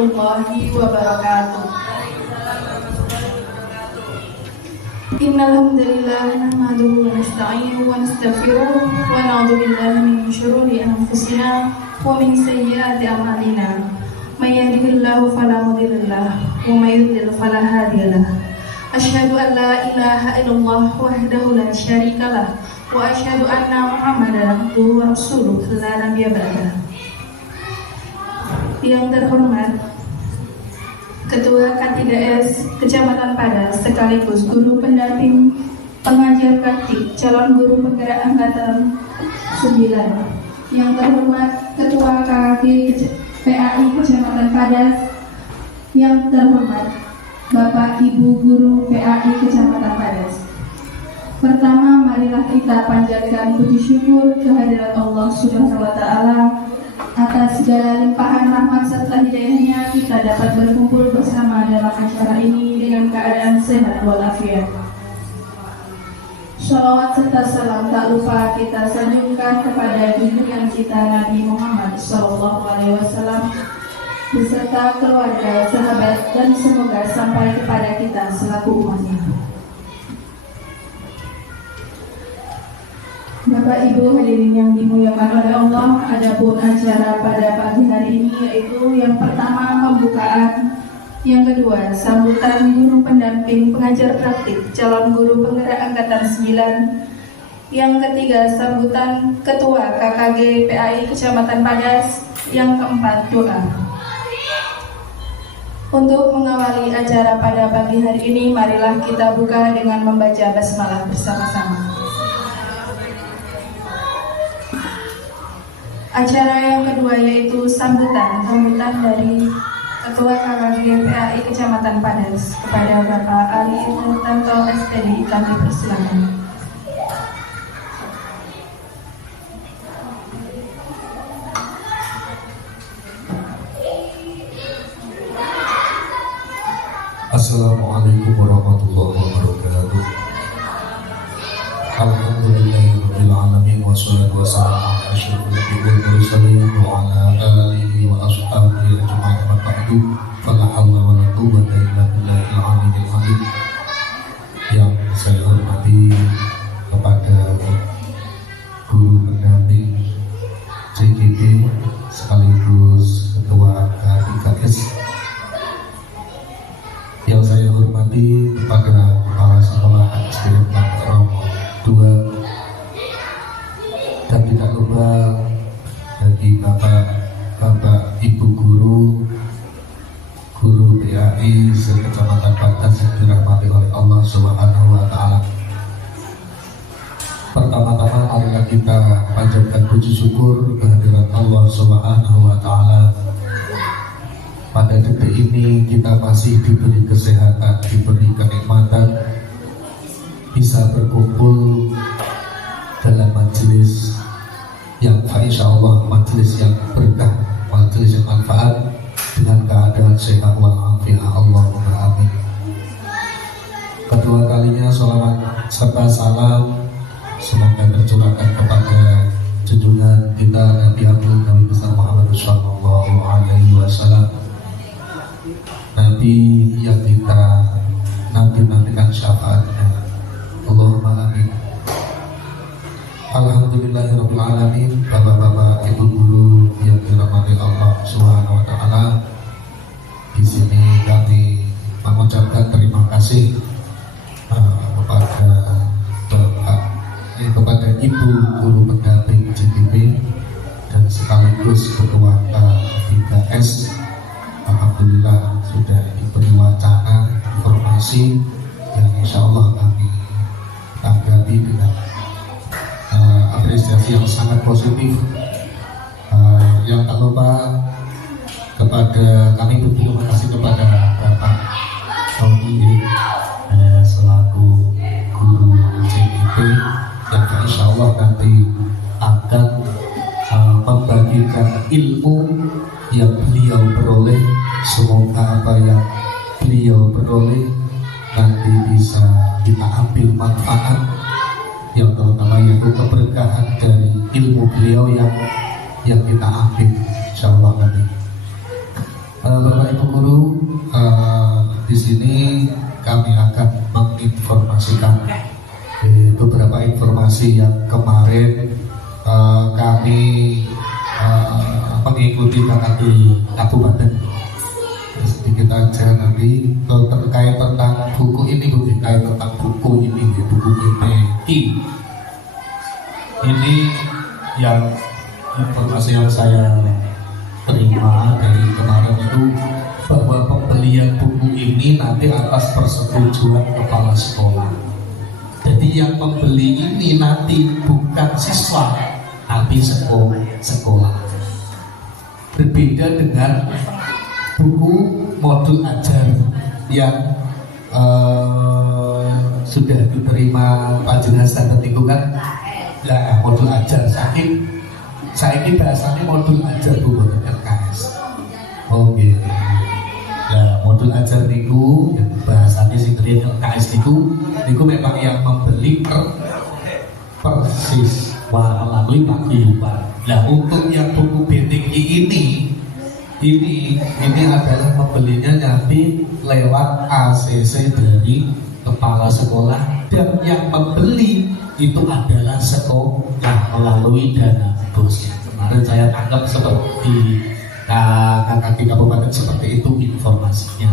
warahmatullahi wabarakatuh. Innal hamdalillah nahmaduhu wa nasta'inuhu wa nastaghfiruh wa na'udzu billahi min shururi anfusina wa min sayyiati a'malina. May yahdihillahu fala mudilla lahu wa may yudlil fala hadiya lahu. Asyhadu an la ilaha illallah wahdahu la syarika lah wa asyhadu anna Muhammadan abduhu wa rasuluh la nabiyya ba'dah. Yang terhormat Ketua K3S Kecamatan Padas sekaligus guru pendamping pengajar praktik calon guru penggerak angkatan 9. Yang terhormat Ketua KKG PAI Kecamatan Padas. Yang terhormat Bapak Ibu Guru PAI Kecamatan Padas. Pertama, marilah kita panjatkan puji syukur kehadirat Allah Subhanahu wa Ta'ala atas segala limpahan rahmat serta hidayahnya kita dapat berkumpul bersama dalam acara ini dengan keadaan sehat walafiat. Shalawat serta salam tak lupa kita sanjungkan kepada junjungan kita Nabi Muhammad SAW beserta keluarga, sahabat, dan semoga sampai kepada kita selaku umatnya. Bapak Ibu hadirin yang dimuliakan oleh Allah, adapun acara pada pagi hari ini yaitu yang pertama pembukaan, yang kedua sambutan guru pendamping pengajar praktik calon guru penggerak angkatan 9, yang ketiga sambutan ketua KKG PAI Kecamatan Padas, yang keempat doa. Untuk mengawali acara pada pagi hari ini, marilah kita buka dengan membaca basmalah bersama-sama. Acara yang kedua yaitu sambutan dari Ketua KKG PAI Kecamatan Padas kepada Bapak Ali Tanto SPD. Kami persilakan. Assalamualaikum warahmatullahi wabarakatuh. Alhamdulillahirabbil alamin wassalatu wassalamu ala asyrofil anbiya'i wal mursalin wa ala alihi wa ashabihi ajma'in amma ba'du. Fala haula wala quwwata illa billahil aliyyil azim. Yang saya hormati kepada guru pendamping CGP sekaligus ketua K3S. Yang saya hormati kepada kepala sekolah SDN Romo 2, dan tidak lupa bagi bapak ibu guru PAI sekecamatan Padas yang dirahmati oleh Allah Subhanahu wa Ta'ala. Pertama-tama marilah kita panjatkan puji syukur kehadirat Allah Subhanahu wa Ta'ala. Pada detik ini kita masih diberi kesehatan, diberi kenikmatan, bisa berkumpul dalam majelis yang insya Allah majelis yang berkah, majelis yang manfaat dengan keadaan sehat walafiat. Allahumma amin. Kedua kalinya sholawat serta salam semoga tercurahkan kepada junjungan kita Nabi Agung Nabi besar Muhammad sallallahu alaihi wasallam, Nabi yang kita nantikan syafaatnya. Allahumma amin. Alhamdulillahirabbil alamin. Bapak-bapak, ibu guru yang dirahmati Allah Subhanahu wa Ta'ala, di sini kami mengucapkan terima kasih kepada ibu guru pendamping CGP dan sekaligus ketua K3S. Alhamdulillah sudah diberi wacana informasi yang insya Allah kami tanggapi dengan apresiasi yang sangat positif. Yang tak lupa kepada kami berterima kasih kepada Bapak Tony selaku guru CGP yang insya Allah nanti akan membagikan ilmu yang beliau peroleh. Semoga apa yang beliau peroleh nanti bisa kita ambil manfaat, yang terutama yaitu keberkahan dari ilmu beliau yang kita ambil, insya Allah nanti. Bapak Ibu Guru, di sini kami akan menginformasikan beberapa informasi yang kemarin kami mengikuti KKD Kabupaten. Sedikit aja nanti terkait tentang buku ini, terkait tentang buku ini, buku ini yang informasi yang saya terima dari kemarin itu bahwa pembelian buku ini nanti atas persetujuan kepala sekolah. Jadi yang membeli ini nanti bukan siswa tapi sekolah. Berbeda dengan buku modul ajar yang sudah diterima panjenengan standar lingkungan. Nah, modul ajar saya ini bahasanya modul ajar buku LKS. Oke. Nah, modul ajar niku yang bahasanya sing LKS niku memang yang membeli per siswa melalui paguyuban. Nah, untuk yang buku BTI ini adalah pembelinya nanti lewat ACC dari kepala sekolah, dan yang membeli itu adalah sekolah melalui dana bos. Kemarin saya tangkap seperti KKD Kabupaten seperti itu informasinya.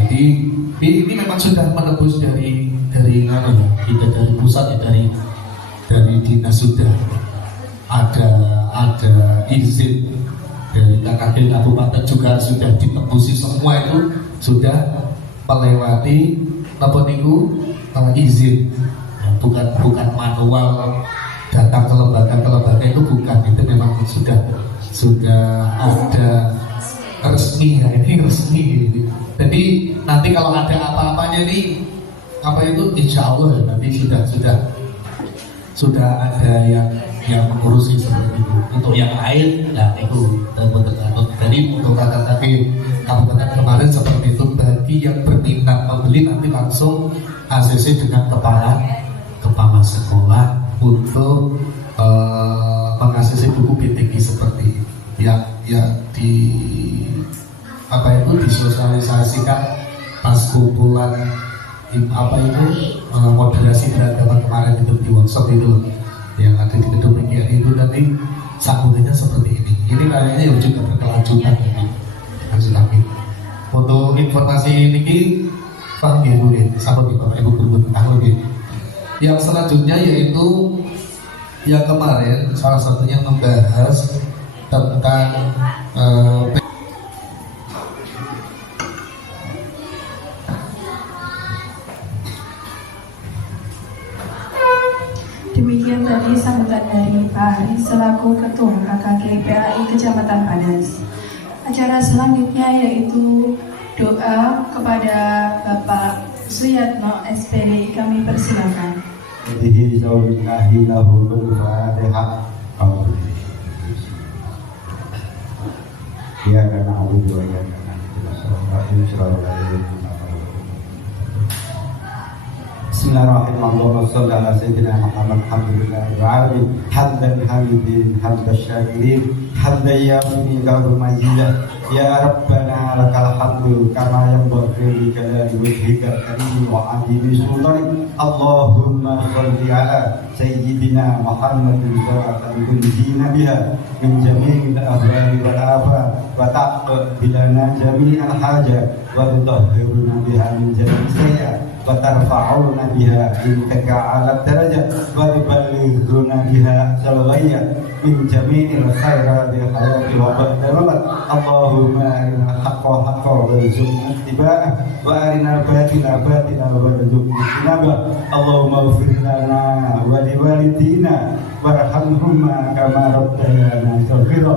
Jadi ini memang sudah menebus dari kita dari pusat ya, dari dinas sudah ada izin dari KKD Kabupaten juga sudah ditebusi, semua itu sudah melewati izin. Bukan manual datang ke lembaga itu bukan, itu memang sudah ada resmi ya, ini resmi. Jadi nanti kalau ada apa-apanya nih insya Allah nanti sudah ada yang mengurusi seperti itu. Untuk yang lain, nah itu jadi untuk KKD Kabupaten kemarin seperti itu. Bagi yang berminat membeli nanti langsung ACC dengan kepala sekolah untuk meng-ACC buku BTG seperti ini. Ya disosialisasikan pas kumpulan moderasi beragama kemarin itu di workshop itu yang ada di gedung PGRI itu, nanti sambungannya seperti ini. Ini kayaknya juga berkelanjutan ini. Untuk informasi ini paham ya Bu, sama di Bapak Ibu Guru tentang lebih. Yang selanjutnya yaitu yang kemarin salah satunya membahas tentang demikian tadi sambutan dari Pak Ari selaku Ketua KKG PAI Kecamatan Padas. Acara selanjutnya yaitu doa kepada Bapak Suyatno SPD, kami persilakan. Bihi zaujillahi lahul Fatihah. Ya kana a'udzu wa ya kana Bismillahirrahmanirrahim. Shallallahu ala sayyidina Muhammad alhamdulillahil alamin. Hamdan hamidin hamdan syakirin hamdan yafi ghairu majid. Ya Rabbana lakal hamdu kama yanbaghi li jalali wajhika karim wa azimi sultanik. Allahumma shalli ala sayyidina Muhammadin salatan kunjina biha min jami'il ahwali wal afat wa taqbilana jami'al hajat wa tutahhiruna biha min jami'is sayyi'at wa tarfa'una biha indaka 'ala darajat wa tuballighuna biha salawiyat min jami'il khairati hayati wa ba'damat. Allahumma arina haqqa haqqa warzuqna ittiba'ah wa arina batila batila warzuqna ijtinabah. Allahumma ighfir lana wa liwalidina warhamhuma kama rabbayana shaghira.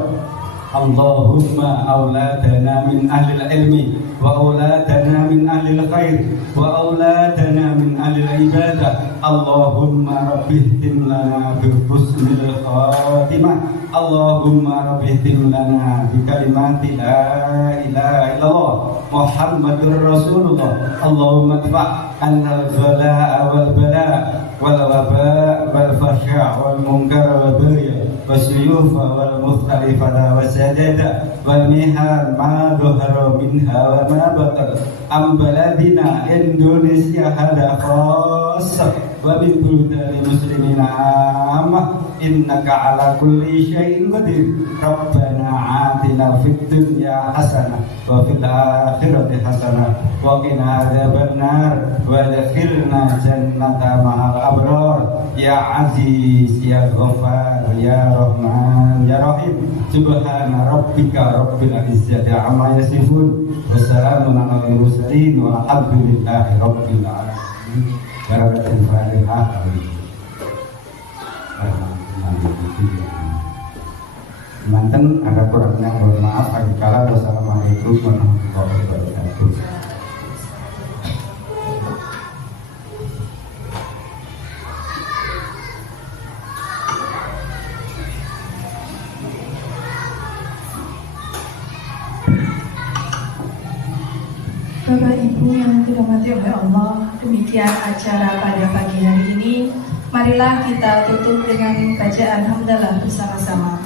Allahumma auladana min ahlil ilmi wa auladana min ahlil khair wa auladana min ahlil ibadah. Allahumma rabbihtim lana bil husnil khatimah. Allahumma rabbihtim lana bi kalimati la ilaha illallah Muhammadur Rasulullah. Allahumma dfa' anna al-ghalaa wal balaa wal wabaa wal fahsya wal munkar wal baghy والسيوف والمختلفة والسجد والمهن ما ظهر منها وما بطن عن بلدنا إندونيسيا هذا خاصة ومن بلدان المسلمين عامة إنك على كل شيء قدير ربنا آتنا في الدنيا حسنة وفي الآخرة حسنة وقنا عذاب النار وادخلنا جنة مع الأبرار يا عزيز يا غفار يا رحمن يا رحيم سبحان ربك رب العزة عما يصفون والسلام على المرسلين والحمد لله رب العالمين. Barakatuh Fatihah. Manten ada kurangnya mohon maaf. Wassalamualaikum warahmatullahi wabarakatuh. Bapak Ibu yang dirahmati oleh Allah, demikian acara pada pagi hari ini. Marilah kita tutup dengan bacaan hamdalah bersama-sama.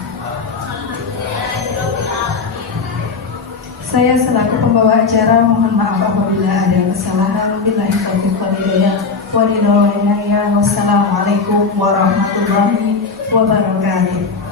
Saya selaku pembawa acara mohon maaf apabila ada kesalahan. Billahi taufiq wal hidayah. Wassalamualaikum warahmatullahi wabarakatuh.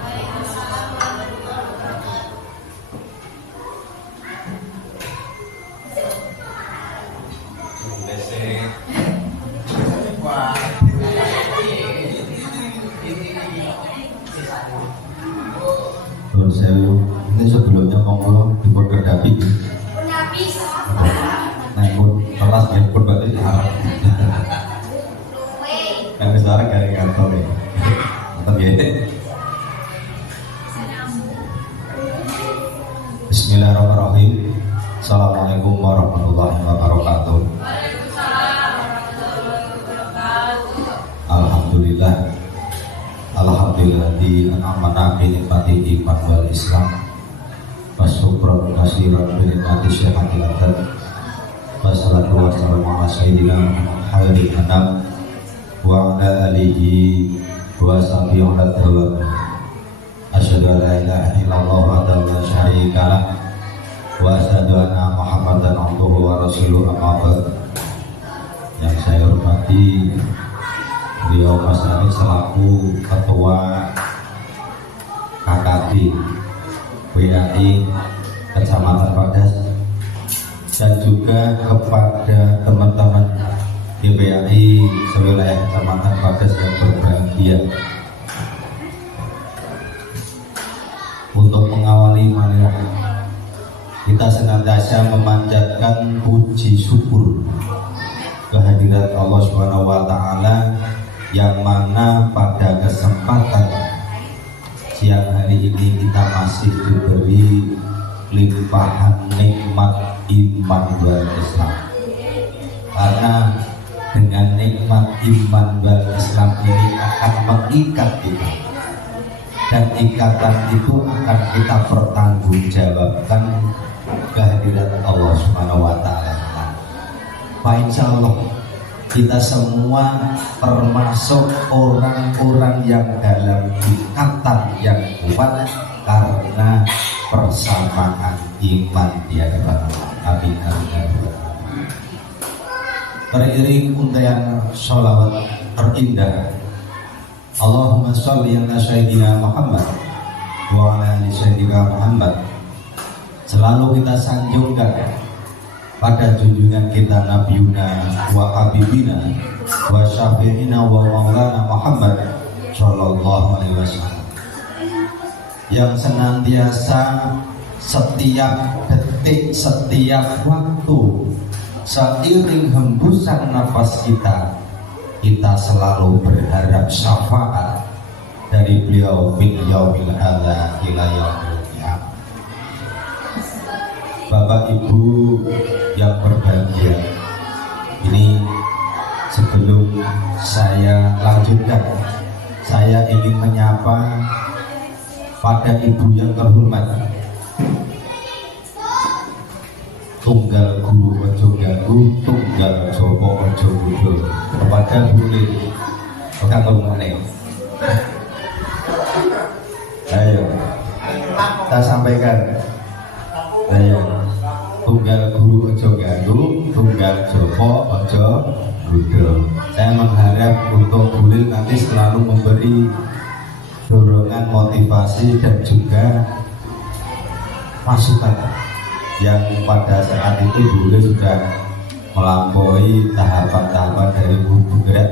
Ini sebelumnya monggo diperkedapi naikun kelas yang berbagai harap yang sekarang dari kantor ya mantap ya. Bismillahirrahmanirrahim. Assalamualaikum warahmatullahi wabarakatuh. Alhamdulillah Alhamdulillah an'amana bi nikmati iman wal Islam wa syukran kasiran bi nikmati syihatil adab wa salatu wa salamu ala sayyidina khairil anam wa ala alihi wa sahbihi wa sallam. Asyhadu an la ilaha illallah wahdahu la syarika lah wa asyhadu anna Muhammadan abduhu wa rasuluhu amma ba'd. Yang saya hormati beliau Mas Rafi selaku Ketua KKD WAI Kecamatan Padas dan juga kepada teman-teman GPAI sewilayah Kecamatan Padas yang berbahagia. Untuk mengawali marilah kita senantiasa memanjatkan puji syukur kehadirat Allah Subhanahu wa taala yang mana pada kesempatan siang hari ini kita masih diberi limpahan nikmat iman wal Islam. Karena dengan nikmat iman wal Islam ini akan mengikat kita, dan ikatan itu akan kita pertanggungjawabkan kehadirat Allah Subhanahu wa taala. Pak insyaallah kita semua termasuk orang-orang yang dalam ikatan yang kuat karena persamaan iman di hadapan Allah. Amin. Beriring untayan sholawat terindah, Allahumma sholli ala sayyidina Muhammad wa ala ali sayyidina Muhammad, selalu kita sanjungkan pada junjungan kita Nabiuna wa Habibina wa Syafi'ina wa Maulana Muhammad Sallallahu Alaihi Wasallam, yang senantiasa setiap detik, setiap waktu, seiring hembusan nafas kita selalu berharap syafaat dari beliau min yaumil hadza ila yaumil qiyamah. Bapak Ibu yang berbahagia, ini sebelum saya lanjutkan, saya ingin menyapa pada ibu yang terhormat, tunggal guru ojo gagu, tunggal jopo ojo gudo, kepada bule pegang ngomongane Ayo, kita sampaikan. Ayo, tunggal guru ojo ganggu, tunggal jopo ojo gudo. Saya mengharap untuk Bulil nanti selalu memberi dorongan, motivasi dan juga masukan yang pada saat itu Bulil sudah melampaui tahapan-tahapan dari buku gerak.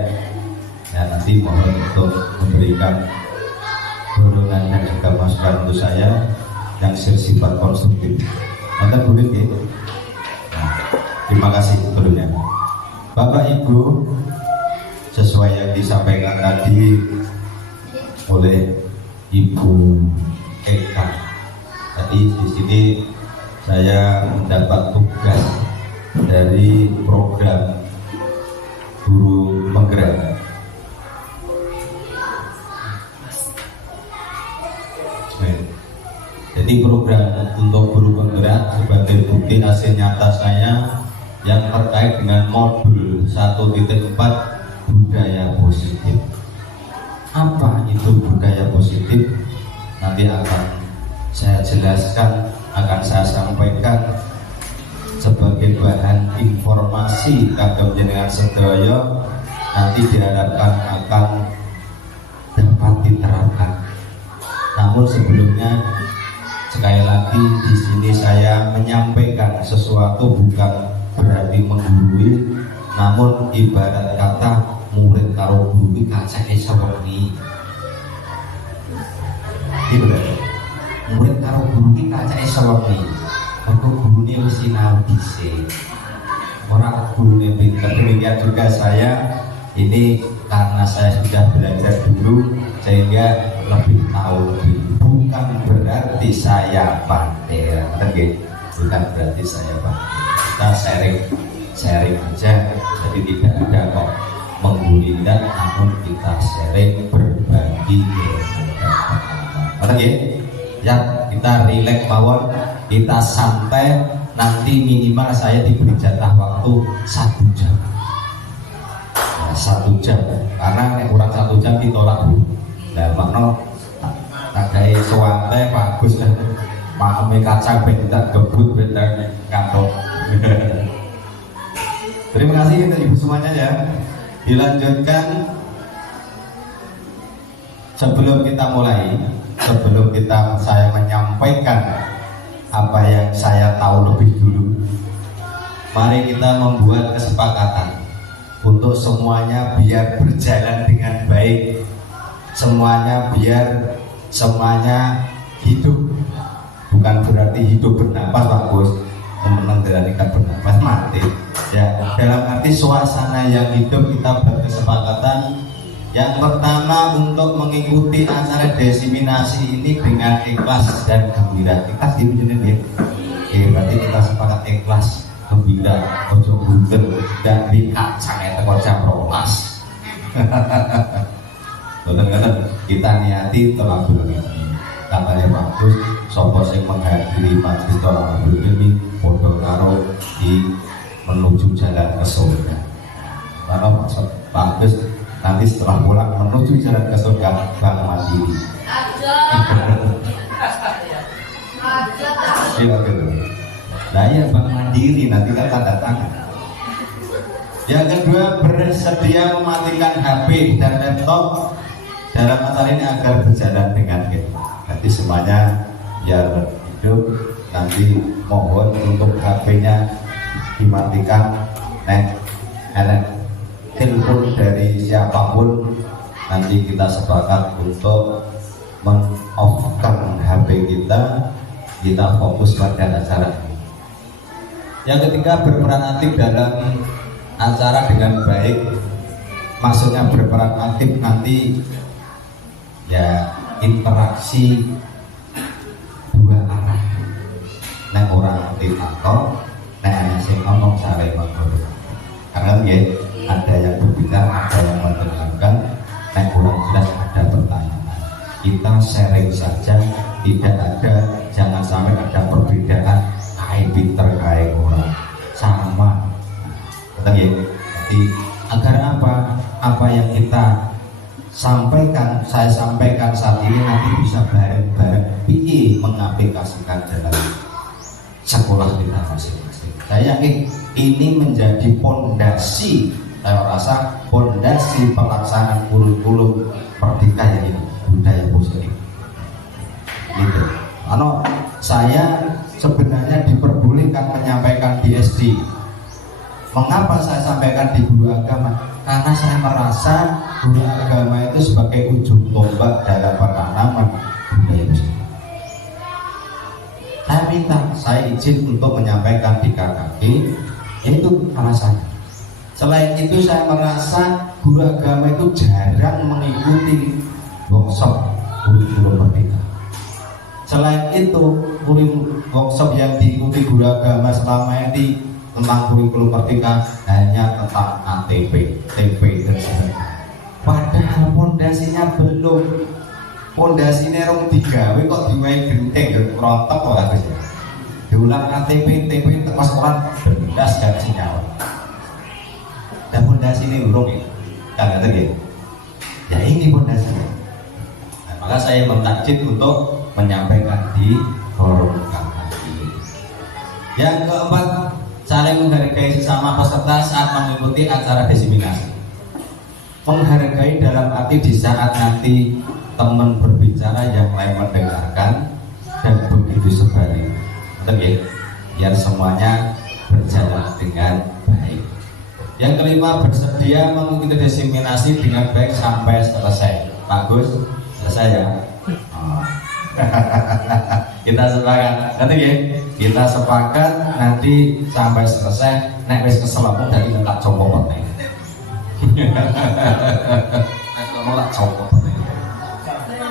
Ya, nanti mohon untuk memberikan dorongan dan juga masukan untuk saya yang bersifat konstruktif. Maka boleh gitu. Nah, terima kasih sebelumnya. Bapak Ibu, sesuai yang disampaikan tadi oleh Ibu Eka. Tadi di sini saya mendapat tugas dari program guru penggerak. Jadi program untuk guru penggerak sebagai bukti hasil nyata saya yang terkait dengan modul 1.4 budaya positif. Apa itu budaya positif? Nanti akan saya jelaskan, akan saya sampaikan sebagai bahan informasi kagem jenengan sedaya, nanti diharapkan akan dapat diterapkan. Namun sebelumnya sekali lagi di sini saya menyampaikan sesuatu bukan berarti menggurui, namun ibarat kata murid karo guru kaca sawengi. Iki bener. Murid karo guru kaca sawengi. Maka gurune wis sinau dhisik. Ora gurune pinter. Demikian juga saya ini karena saya sudah belajar dulu sehingga lebih tahu lebih. Bukan berarti saya pandai, bukan berarti saya pandai. Kita sharing aja, jadi tidak ada kok menggulingkan, namun kita sharing berbagi ilmu. Ya, kita relax mawon, kita santai. Nanti minimal saya diberi jatah waktu 1 jam. Nah, 1 jam, karena kurang 1 jam ditolak dulu. Nah, makna kayak suante bagus kan, makame kacang bentak gebut bentak kantor. Terima kasih kita ibu semuanya ya. Dilanjutkan sebelum kita mulai, sebelum saya menyampaikan apa yang saya tahu lebih dulu. Mari kita membuat kesepakatan untuk semuanya biar berjalan dengan baik, semuanya hidup, bukan berarti hidup bernapas Pak Bos, menang dari bernapas mati ya. Dalam arti suasana yang hidup, kita berkesepakatan yang pertama untuk mengikuti acara desiminasi ini dengan ikhlas dan gembira. Ikhlas di ya. Berarti kita sepakat ikhlas, gembira, ojo bunder dan dikacang teko jam 12. Betul-betul kita niati tolak ini. Katanya bagus, sopo sing menghadiri majelis tolak ini podo karo di menuju jalan ke surga. Karena maksud bagus nanti setelah pulang menuju jalan ke surga Bank Mandiri. Iya betul. Nah ya Bank Mandiri nanti kan tanda tangan. Yang kedua, bersedia mematikan HP dan laptop dalam acara ini agar berjalan dengan baik. Nanti semuanya biar hidup. Nanti mohon untuk HP-nya dimatikan. Telepon dari siapapun nanti kita sepakat untuk men-off-kan HP kita fokus pada acara ini. Yang ketiga, berperan aktif dalam acara dengan baik. Maksudnya berperan aktif nanti ya interaksi dua arah. Nek orang aktif atau nek ana sing ngomong sare ngono. Karena ya ada yang berbicara, ada yang mendengarkan, nek kurang jelas ada pertanyaan. Kita sharing saja, tidak ada, jangan sampai ada perbedaan kayak pinter kayak orang sama. Jadi agar apa yang kita saya sampaikan saat ini nanti bisa bareng-bareng piye mengaplikasikan dalam sekolah kita masing-masing. Saya yakin ini menjadi pondasi, saya rasa pondasi pelaksanaan kurikulum Merdeka yang ini, budaya positif. Gitu. Saya sebenarnya diperbolehkan menyampaikan di SD. Mengapa saya sampaikan di guru agama? Karena saya merasa guru agama itu sebagai ujung tombak dalam penanaman budaya positif. Saya izin untuk menyampaikan di KKG, yaitu alasannya. Selain itu saya merasa guru agama itu jarang mengikuti workshop kurikulum Merdeka. Selain itu, workshop yang diikuti guru agama selama ini tentang kurikulum Merdeka hanya tentang ATP, TP dan sebagainya. Padahal pondasinya belum. Pondasinya rong digawe kok diwai genteng dan rontok kok Agus ya. Diulang ATP, TP tekan sekolah belas dan senyawa. Dan pondasi ini urung ya, kan ngerti ya? Ya ini pondasinya. Nah, maka saya mentakjid untuk menyampaikan di forum KKI. Yang keempat, saling menghargai sesama peserta saat mengikuti acara diseminasi. Menghargai dalam arti di saat nanti teman berbicara yang lain mendengarkan dan begitu sebaliknya. Betul ya? Biar semuanya berjalan dengan baik. Yang kelima, bersedia mengikuti diseminasi dengan baik sampai selesai. Bagus, selesai ya. Kita sepakat, nanti ya. Kita sepakat nanti sampai selesai. Nek wis keselapung dari tak coba penting. Nolak coba penting.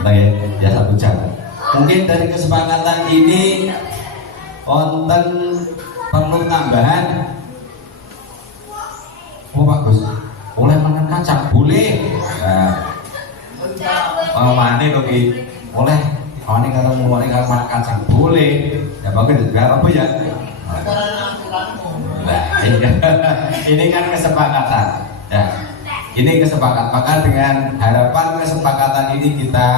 Baik, ya satu jalan. Mungkin dari kesepakatan ini konten perlu tambahan. Oh bagus, boleh makan kacang, boleh. Nah, mana lagi, boleh. Mana kalau mau makan kacang, boleh. Ya bagus, biar apa ya? Nah, ini kan kesepakatan. Ya, ini kesepakatan. Maka dengan harapan kesepakatan ini kita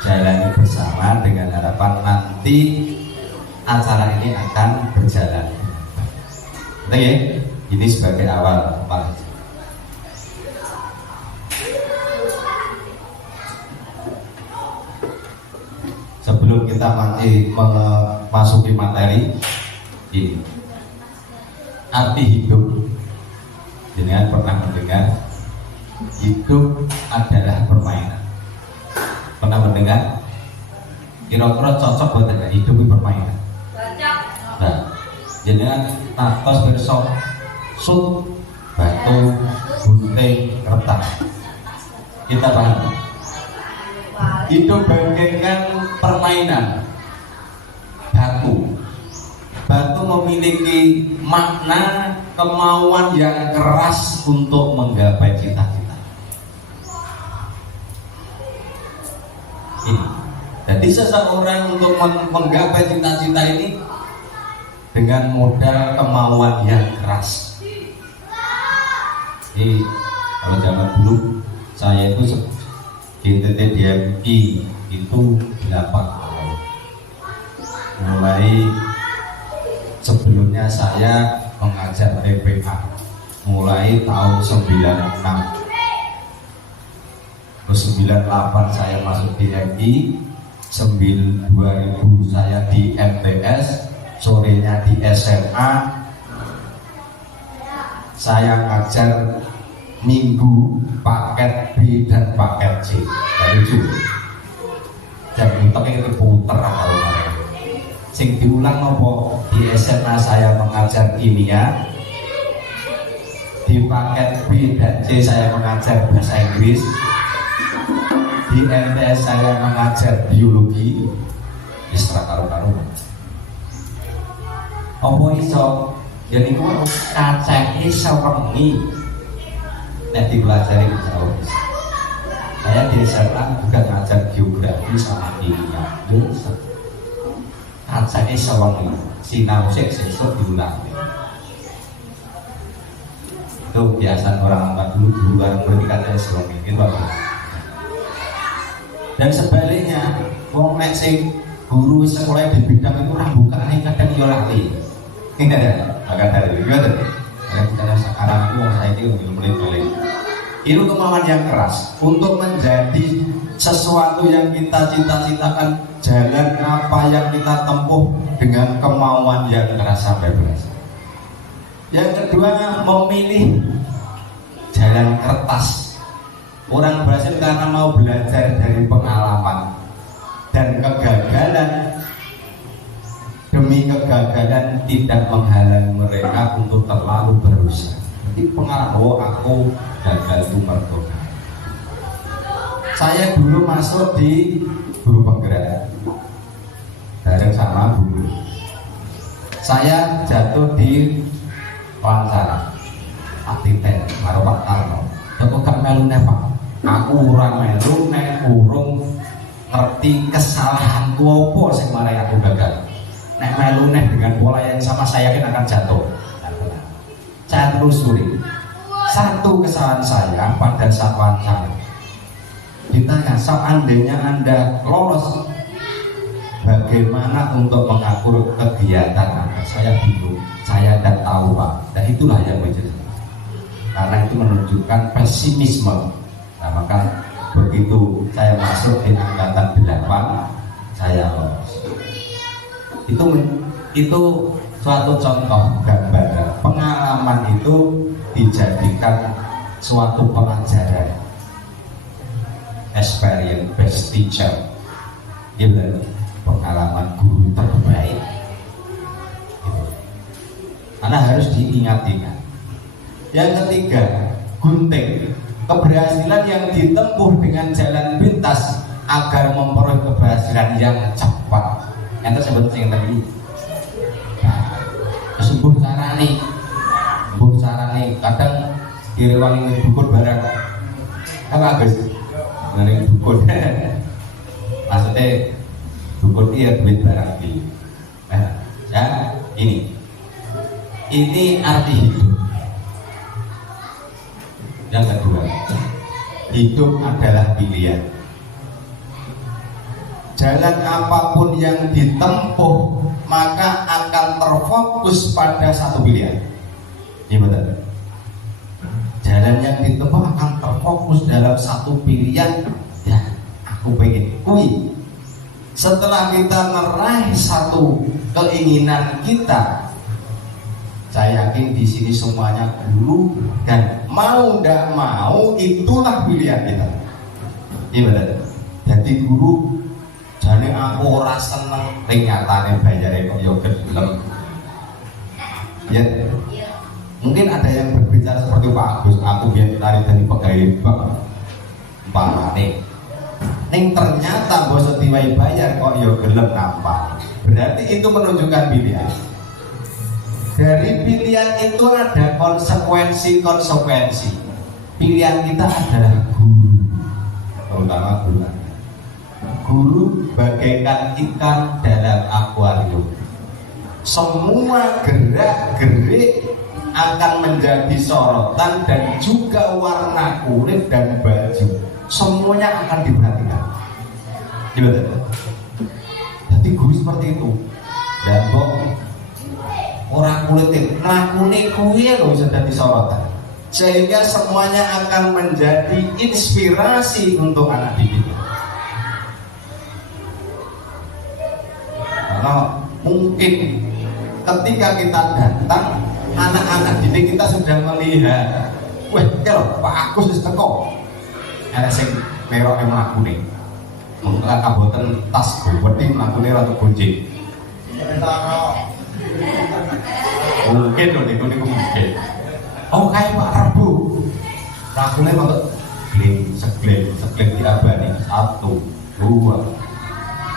jalani bersama dengan harapan nanti acara ini akan berjalan. Oke, ini sebagai awal. Sebelum kita memasuki materi ini, arti hidup. Jangan pernah mendengar hidup adalah permainan. Pernah mendengar? Kira-kira cocok buat anda hidup itu permainan. Nah, jangan takos bersok sut, batu, gunting, kertas. Kita paham. Hidup bagaikan permainan. Batu memiliki makna kemauan yang keras untuk menggapai cita-cita. Jadi seseorang untuk menggapai cita-cita ini dengan modal kemauan yang keras. Jadi kalau zaman dulu saya itu GTT-DMI itu 8 tahun. Mulai sebelumnya saya mengajar TPA mulai tahun 96. Terus 98 saya masuk DMI, 2000 saya di MTS, sorenya di SMA. Saya ngajar minggu paket B dan paket C. Dari itu dan utaknya itu puter kalau sing diulang nopo. Di SMA saya mengajar kimia, di paket B dan C saya mengajar bahasa Inggris, di MTS saya mengajar biologi. Istra karo-karo apa iso jadi itu kacang iso wengi nek dipelajari jauh. Saya di SMA juga ngajar geografi sama kimia. Kacang iso wengi sinau sesuk diulang. Itu biasa orang angkat dulu duluan berarti kacang iso wengi gitu Pak. Dan sebaliknya, wong nek sing guru sekolah di bidang itu ora bukane kadang yo lali. Ingat ya, maka dari itu ada. Karena sekarang itu saya itu mulai. Itu kemauan yang keras untuk menjadi sesuatu yang kita cita-citakan, jalan apa yang kita tempuh dengan kemauan yang keras sampai berhasil. Yang kedua, memilih jalan kertas. Orang berhasil karena mau belajar dari pengalaman dan kegagalan. Demi kegagalan tidak menghalangi mereka untuk terlalu berusaha. Jadi pengalaman, aku gagal itu mertoba. Saya dulu masuk di guru penggerak bareng sama guru. Saya jatuh di wawancara aktivitas karo Pak Tarno. Aku gak melu nek Pak. Aku ora melu nek urung ngerti kesalahanku apa sing marai aku gagal. Nek melu nek dengan pola yang sama saya yakin akan jatuh. Saya telusuri. Satu kesalahan saya pada saat wawancara. Ditanya, seandainya Anda lolos, bagaimana untuk mengatur kegiatan Anda? Saya bingung, saya tidak tahu Pak. Dan itulah yang menjadi. Karena itu menunjukkan pesimisme. Nah, maka begitu saya masuk di angkatan 8, saya lolos. Itu suatu contoh gambaran. Pengalaman itu dijadikan suatu pelajaran. Experience best teacher. Gitu. Pengalaman guru terbaik. Gitu. Karena harus diingat-ingat. Yang ketiga, gunting. Keberhasilan yang ditempuh dengan jalan pintas agar memperoleh keberhasilan yang cepat. Yang tersebut yang tadi. Sembuh carane, kadang direwangi dukun barang. Apa Gus? Ngene dukun. Maksudnya dukun dia duit barang iki. Ya, ini arti hidup. Yang kedua, hidup adalah pilihan. Jalan apapun yang ditempuh maka akan terfokus pada satu pilihan. Iya betul. Jalan yang ditempuh akan terfokus dalam satu pilihan. Ya, aku pengen kui. Setelah kita meraih satu keinginan kita, saya yakin di sini semuanya guru dan mau tidak mau itulah pilihan kita. Iya betul. Jadi guru. Jadi aku ora seneng nyatane bayare kok yo gelem. Ya. Mungkin ada yang berbicara seperti Pak Agus, aku biar tarik dari pegawai bank. Umpamane. Ning ternyata bos diwai bayar kok yo gelem nampak. Berarti itu menunjukkan pilihan. Dari pilihan itu ada konsekuensi. Pilihan kita adalah guru. Terutama guru. Guru bagaikan ikan dalam akuarium. Semua gerak-gerik akan menjadi sorotan dan juga warna kulit dan baju. Semuanya akan diperhatikan. Gimana? Jadi guru seperti itu. Dan orang kulit ngakune kuwi lho sudah disorotan. Sehingga semuanya akan menjadi inspirasi untuk anak didik. Karena mungkin ketika kita datang, anak-anak didik kita sudah melihat, wah, kalau Pak Agus wis teko, ada sing merok yang mlakune. Mengko kaboten tas gowedhi mlakune rada gonjing. Mungkin lho niku mungkin. Oh, kayak Pak Rabu. Mlakune kok segleng diabani 1, 2.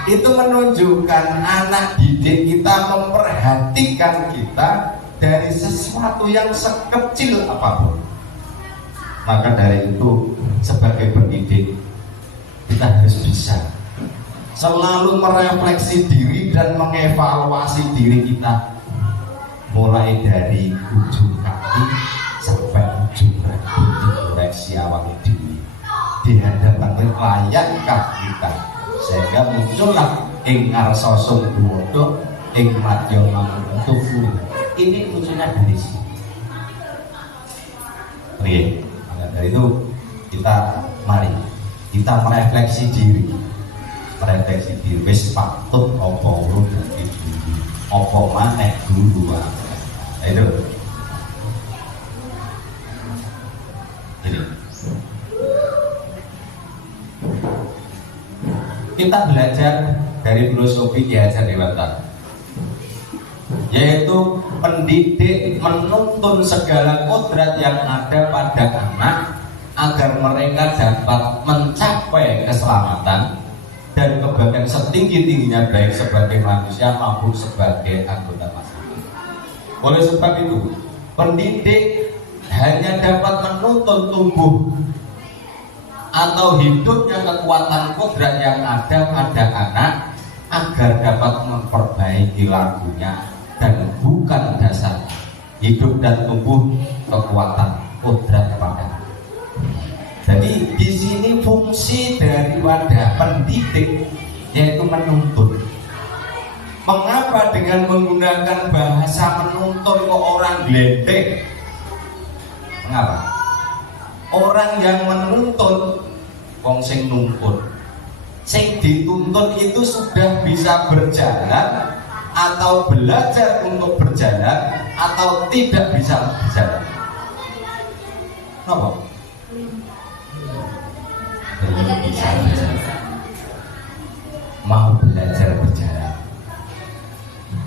Itu menunjukkan anak didik kita memperhatikan kita dari sesuatu yang sekecil apapun. Maka dari itu sebagai pendidik kita harus bisa selalu merefleksi diri dan mengevaluasi diri kita, mulai dari ujung kaki sampai ujung rambut, dikoreksi awal diri di hadapan layakkah kita, sehingga muncullah ing ngarsa sungguh ing madya manungsa. Ini munculnya dari sini. Oke, maka dari itu mari kita merefleksi diri, wis patut apa urung dadi guru, apa maneh guru. Itu jadi kita belajar dari filosofi Ki Hajar Dewantara, yaitu mendidik, menuntun segala kodrat yang ada pada anak agar mereka dapat mencapai keselamatan dan kebahagiaan setinggi-tingginya, baik sebagai manusia maupun sebagai anggota masyarakat. Oleh sebab itu, pendidik hanya dapat menuntun tubuh atau hidupnya kekuatan kodrat yang ada pada anak agar dapat memperbaiki lakunya, dan bukan dasar hidup dan tumbuh kekuatan kodrat pada anak. Jadi di sini fungsi dari wadah pendidik yaitu menuntun. Mengapa dengan menggunakan bahasa menuntun kok orang gledek? Mengapa? Orang yang menuntun wong sing nuntun, sing dituntun itu sudah bisa berjalan atau belajar untuk berjalan atau tidak bisa berjalan. Kenapa? Belum bisa berjalan. Mau belajar berjalan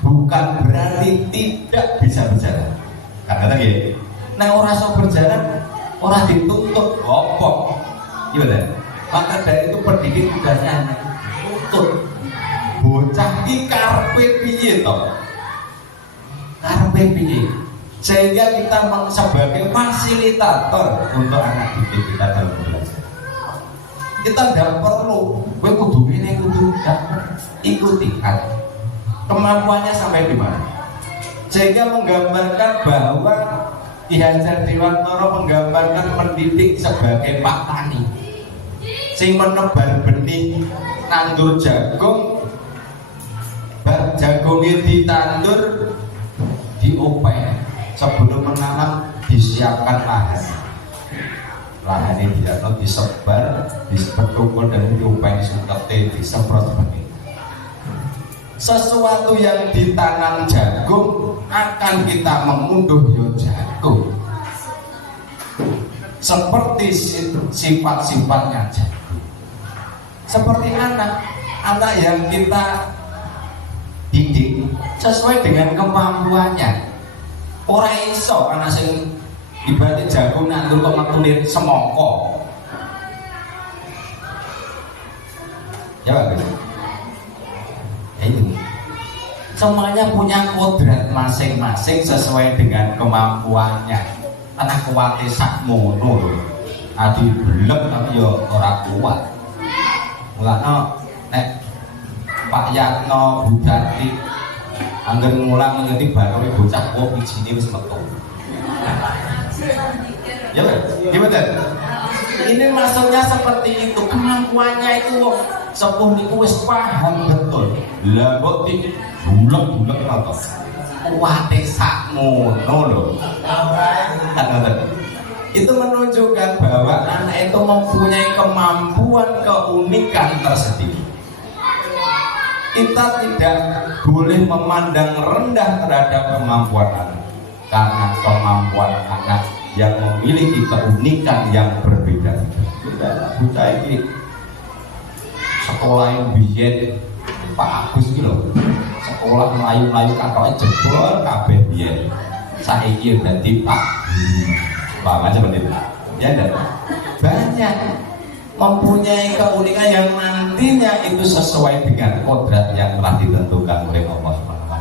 bukan berarti tidak bisa berjalan. Karena tadi, nah orang so berjalan, orang dituntut gopok, gimana? Maka dari itu pendidik tugasnya hanya tuntut. Bocah iki karepe piye to? Karepe piye? Sehingga kita sebagai fasilitator untuk anak didik kita dalam belajar. Kita tidak perlu, gue kudu ini, kudu ikuti kemampuannya sampai di mana. Sehingga menggambarkan bahwa Ki Hajar Dewantara menggambarkan pendidik sebagai Pak Tani sing menebar benih nandur jagung, jagungnya ditandur, diopeng, sebelum menanam disiapkan lahan ini tidak disebar, disepetukul dan diopeng sungkete, disemprot benih. Sesuatu yang ditanam jagung akan kita mengunduh yo jagung, seperti sifat-sifatnya jagung. Seperti anak yang kita didik sesuai dengan kemampuannya. Ora iso anak sing ibaratnya jagung nandur kok metulir semongko. Ya Pak. Itu. Semuanya punya kodrat masing-masing sesuai dengan kemampuannya. Anak kuwate sakmono lho. Adi belek tapi yo ora kuat. Mulane nek Pak Yatno Budati angger ngulang ngerti baru bocah kok ijine wis metu. Ya gimana? Ini maksudnya seperti itu, kemampuannya itu sepuh niku wis paham betul. Lah kok bulek-bulek apa? Kuwate sakmono lho. Itu menunjukkan bahwa anak itu mempunyai kemampuan keunikan tersendiri. Kita tidak boleh memandang rendah terhadap kemampuan anak, karena kemampuan anak yang memiliki keunikan yang berbeda. Kita ini sekolah yang biyen Pak Agus gitu, sekolah melayu-melayu katanya jebol kabeh biyen. Saiki dadi Pak macam seperti itu. Ya dan banyak mempunyai keunikan yang nantinya itu sesuai dengan kodrat yang telah ditentukan oleh Allah SWT.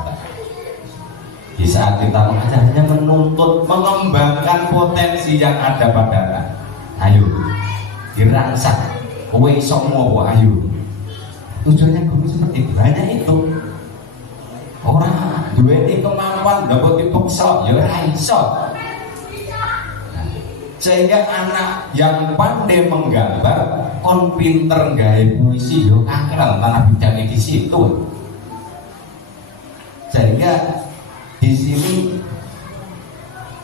Di saat kita mengajar hanya menuntut mengembangkan potensi yang ada pada anak. Ayo dirangsang, kowe iso ngopo, ayo. Tujuannya guru seperti itu, hanya itu. Orang duweni kemampuan dapat dipaksa, ya ora iso. Sehingga anak yang pandai menggambar kon pinter gawe puisi yo kangelan tanah bidangnya di situ. Sehingga di sini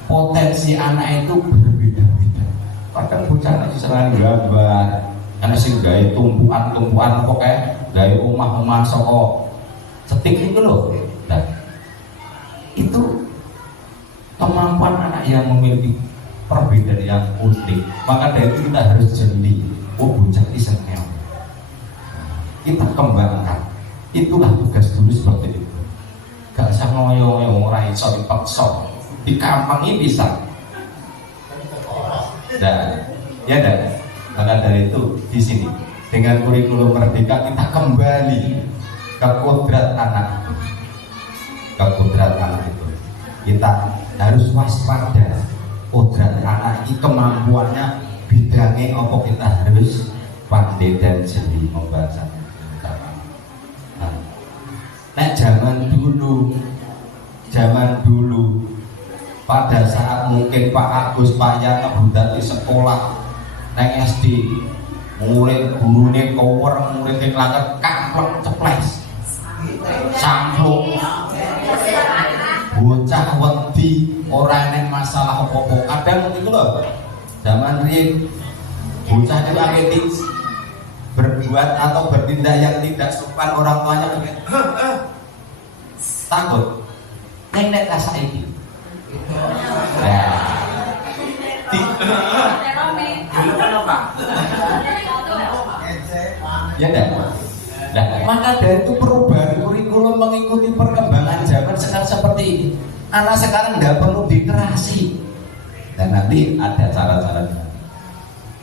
potensi anak itu berbeda-beda. Kadang bocah anak senang gambar, ana sing gawe tumpuan-tumpuan apa kae, gawe omah-omah saka setik itu loh. Nah, itu kemampuan anak yang memiliki perbedaan yang unik. Maka dari itu kita harus jeli. Oh, bocah ini seneng. Kita kembangkan. Itulah tugas dulu seperti itu. Gak usah ngoyo-ngoyo ora iso dipaksa. Dikampangi bisa. Dan ya dan maka dari itu di sini dengan kurikulum merdeka kita kembali ke kodrat anak. Ke kodrat anak itu. Kita harus waspada. Kodrat anak ini kemampuannya bidangnya apa kita harus pandai dan jeli membaca. Nah, zaman dulu pada saat mungkin Pak Agus Pak Yana budak di sekolah neng SD mulai gurune kower mulai kelangkat kampleng ceples sampluk bocah wedi orang yang masalah apa-apa kadang itu loh zaman riyen bocah itu akhirnya berbuat atau bertindak yang tidak sopan orang tuanya takut nenek rasa ini ya dah. Nah, maka dari itu perubahan kurikulum mengikuti perkembangan zaman sekarang seperti ini. Anak sekarang tidak perlu dikerasi. Dan nanti ada cara-caranya.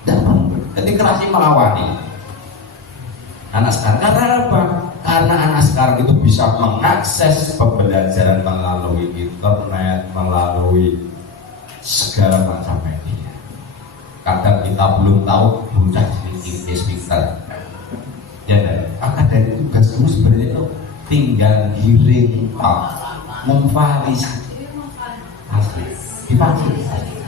Tidak perlu. Dikerasi mengawali. Anak sekarang karena apa? Karena anak sekarang itu bisa mengakses pembelajaran melalui internet, melalui segala macam media. Kadang kita belum tahu bocah jenis speaker. Ya, maka dari tugas dulu sebenarnya itu tinggal giring, memfasilitasi, difasilitasi.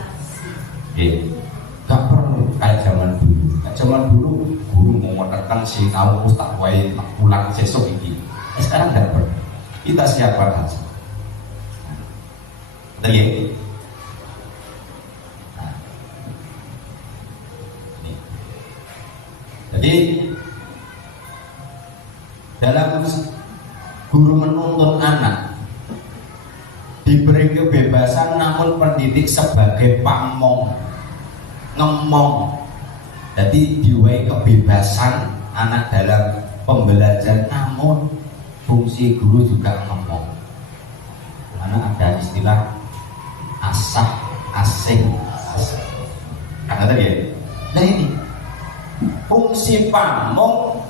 Gak perlu kayak zaman dulu. Zaman dulu guru mau menekan si tahu ustaz wae pulang sesok ini. Sekarang tidak perlu. Kita siapkan aja. Lihat. Jadi dalam guru menuntun anak diberi kebebasan namun pendidik sebagai pamong ngemong. Jadi diwai kebebasan anak dalam pembelajaran namun fungsi guru juga ngomong. Karena ada istilah asah asing. Karena tadi ya. Nah ini fungsi pamong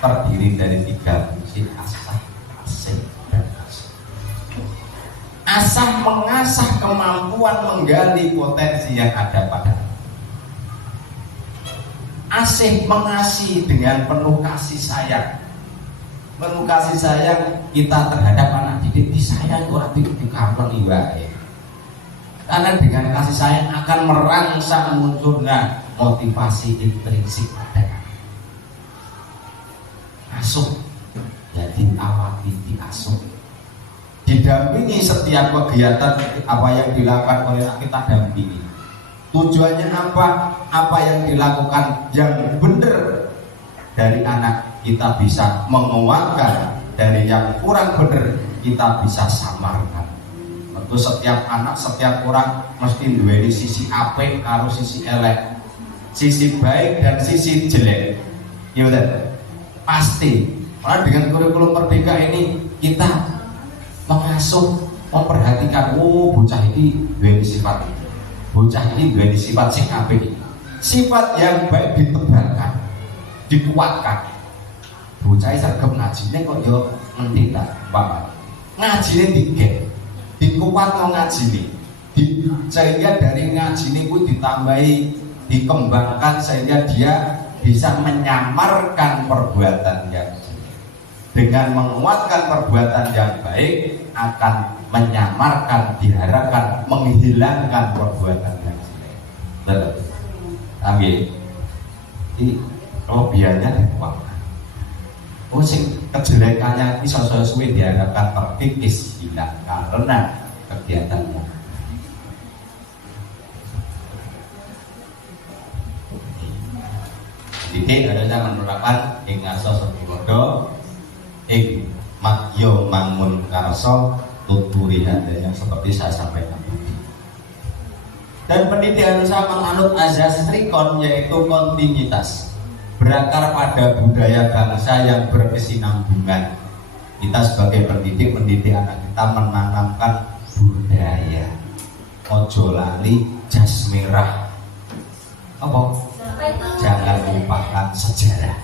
terdiri dari 3 fungsi asah, asing, dan asah. Asah mengasah kemampuan menggali potensi yang ada pada. Asih mengasihi dengan penuh kasih sayang. Penuh kasih sayang kita terhadap anak didik disayang orang didik di kampung ibae. Karena dengan kasih sayang akan merangsang munculnya motivasi intrinsik pada asuh. Jadi awati diasuh. Didampingi setiap kegiatan apa yang dilakukan oleh anak kita dampingi. Tujuannya apa? Apa yang dilakukan yang benar dari anak kita bisa menguatkan, dari yang kurang benar kita bisa samarkan. Tentu setiap anak, setiap orang mesti memiliki sisi apik atau sisi elek, sisi baik dan sisi jelek. Ya betul? Pasti. Karena dengan kurikulum merdeka ini kita mengasuh, memperhatikan, oh bocah ini memiliki sifat ini. Bocah ini dua sifat sing apik. Sifat yang baik ditebarkan, dikuatkan. Bocah sergap ngajine kok yo ngendi ta, Pak. Ngajine dikek, dikuatno ngajine. Sehingga dari ngajine kuwi ditambahi, dikembangkan sehingga dia bisa menyamarkan perbuatan yang jelek. Dengan menguatkan perbuatan yang baik akan menyamarkan, diharapkan menghilangkan perbuatan yang jelek. Ambil ini kelebihannya di uang. Oh sing kejelekannya bisa sesuai diharapkan terkikis hilang karena kegiatannya. Jadi harusnya menerapkan ing aso sebulodo ing makyo mangun karso tuturi yang seperti saya sampaikan. Dan pendidikan harusnya menganut azas trikon, yaitu kontinuitas, berakar pada budaya bangsa yang berkesinambungan. Kita sebagai pendidik mendidik anak kita menanamkan budaya. Ojo lali jas merah. Apa? Jangan lupakan sejarah.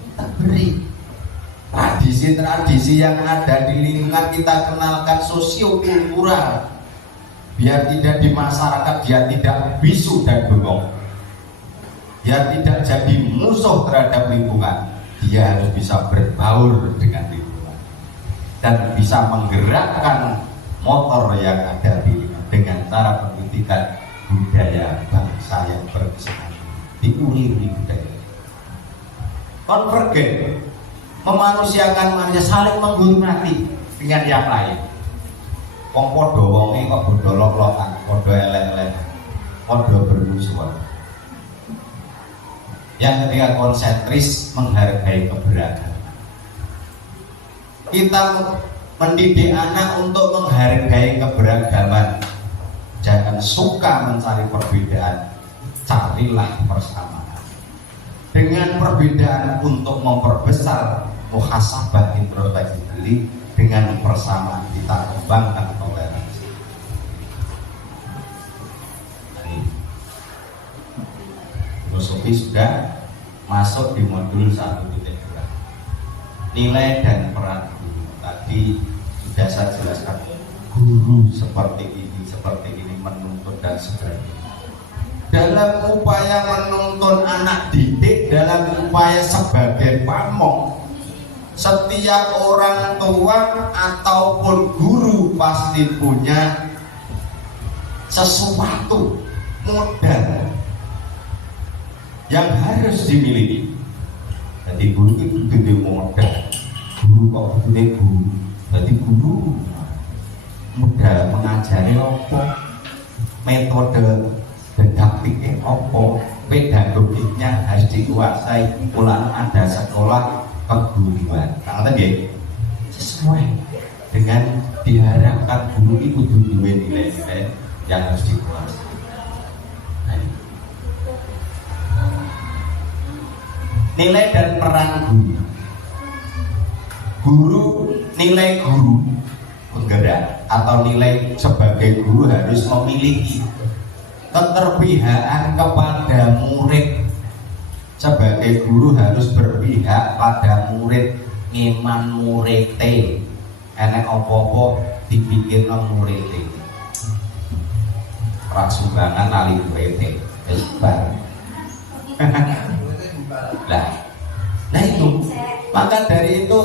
Kita beri tradisi-tradisi yang ada di lingkungan kita kenalkan, sosiokultural, biar tidak di masyarakat dia tidak bisu dan bengong, dia tidak jadi musuh terhadap lingkungan, dia harus bisa berbaur dengan lingkungan dan bisa menggerakkan motor yang ada di lingkungan dengan cara pendidikan budaya bangsa yang berkesinambungan, diulingi budaya. Konvergen, memanusiakan manusia, saling menghormati dengan yang lain. Wong padha wonge kok bodho lok-lokan, padha elek-elek, padha bermusuhan. Yang ketiga, konsentris, menghargai keberagaman. Kita mendidik anak untuk menghargai keberagaman. Jangan suka mencari perbedaan, carilah persamaan. Dengan perbedaan untuk memperbesar muhasabah introspeksi diri, dengan persamaan kita kembangkan toleransi. Filosofi sudah masuk di modul 1.2. Nilai dan peran guru. Tadi sudah saya jelaskan, guru seperti ini menuntut dan sebagainya. Dalam upaya menuntun anak didik, dalam upaya sebagai pamong, setiap orang tua ataupun guru pasti punya sesuatu modal yang harus dimiliki. Jadi guru itu gede modal. Guru kok gede guru. Jadi guru modal mengajari apa, metode didaktiknya apa, pedagogiknya harus dikuasai. Ulang ada sekolah keguruan, karena tadi sesuai dengan diharapkan guru itu dua nilai-nilai yang harus dikuasai. Nilai dan peran guru. Guru, nilai guru penggerak atau nilai sebagai guru harus memiliki keterpihakan kepada murid. Sebagai guru harus berpihak pada murid, ngeman murite, enek opo-opo dipikir murite, rasumbangan nali murite, esbar. Nah itu, maka dari itu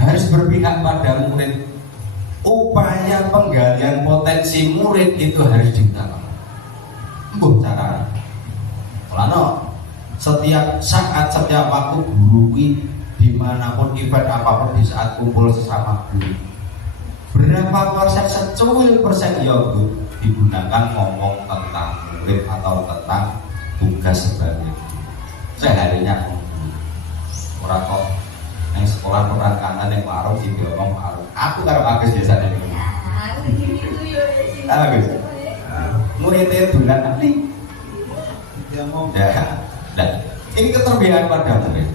harus berpihak pada murid. Upaya penggalian potensi murid itu harus diutamakan. Mbah caranya. Mulane setiap saat, setiap waktu guru dimanapun event apapun di saat kumpul sesama guru, berapa persen, secuil persen ya Bu digunakan ngomong tentang murid atau tentang tugas sebagai guru. Seharinya orang kok yang sekolah orang kanan yang marah sih ngomong marah. Aku karo Agus biasanya nih. Agus. Muridnya bulan nanti. Ya. Dan ini keterbihan pada murid.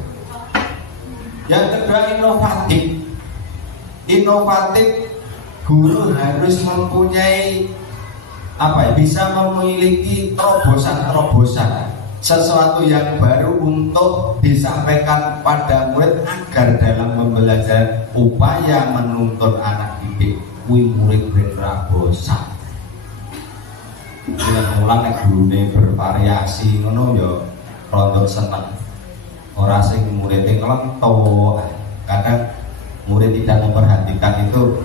Yang kedua, inovatif. Guru harus mempunyai bisa memiliki terobosan sesuatu yang baru untuk disampaikan pada murid agar dalam pembelajaran upaya menuntun anak didik murid berbosan. Ulang gurune bervariasi ngono ya rontok seneng. Ora sing muridé ngelentok. Kadang murid tidak memperhatikan itu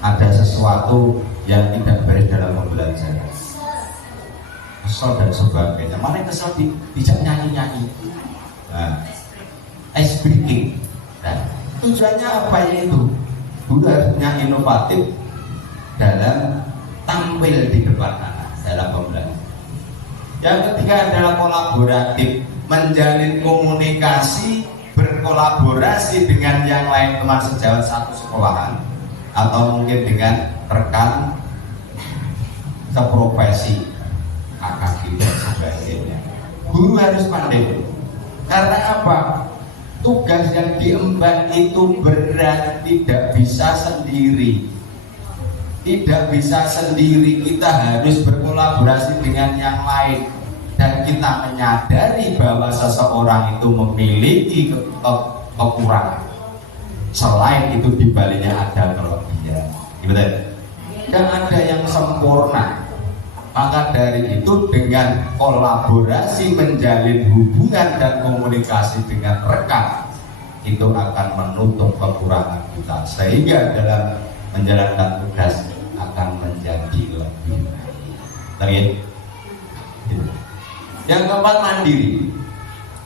ada sesuatu yang tidak beres dalam pembelajaran. kesel dan sebagainya. Mana kesel tidak nyanyi-nyanyi. Nah, ice breaking. Nah, tujuannya apa ya itu? Guru harusnya inovatif dalam tampil di depan anak dalam pembelajaran. Yang ketiga adalah kolaboratif, menjalin komunikasi, berkolaborasi dengan yang lain teman sejawat satu sekolahan atau mungkin dengan rekan seprofesi, kakak dan sebagainya. Guru harus pandai. Karena apa? Tugas yang diemban itu berat, tidak bisa sendiri. Tidak bisa sendiri, kita harus berkolaborasi dengan yang lain. Dan kita menyadari bahwa seseorang itu memiliki kekurangan. Selain itu di baliknya ada kelebihan. Betul? Dan ada yang sempurna. Maka dari itu dengan kolaborasi menjalin hubungan dan komunikasi dengan rekan itu akan menutup kekurangan kita, sehingga dalam menjalankan tugas akan menjadi lebih baik. Yang keempat, mandiri.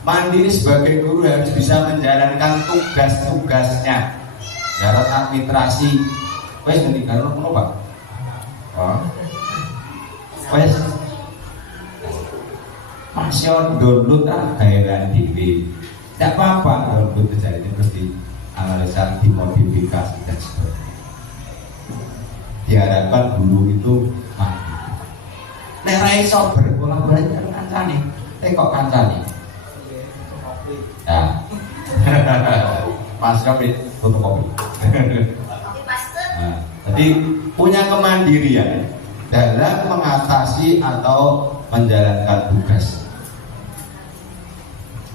Mandiri sebagai guru harus bisa menjalankan tugas-tugasnya. Darat administrasi, wes nanti kalau mau Pak. Oh. Wes masih download gaya diri. Tidak apa-apa download kejadian terus dianalisa, dimodifikasi dan sebagainya. Diharapkan guru itu nek ra iso berkolaborasi karo kancane. Kok kancane? Nah. Mas kopi, fotokopi. Nah, jadi punya kemandirian dalam mengatasi atau menjalankan tugas.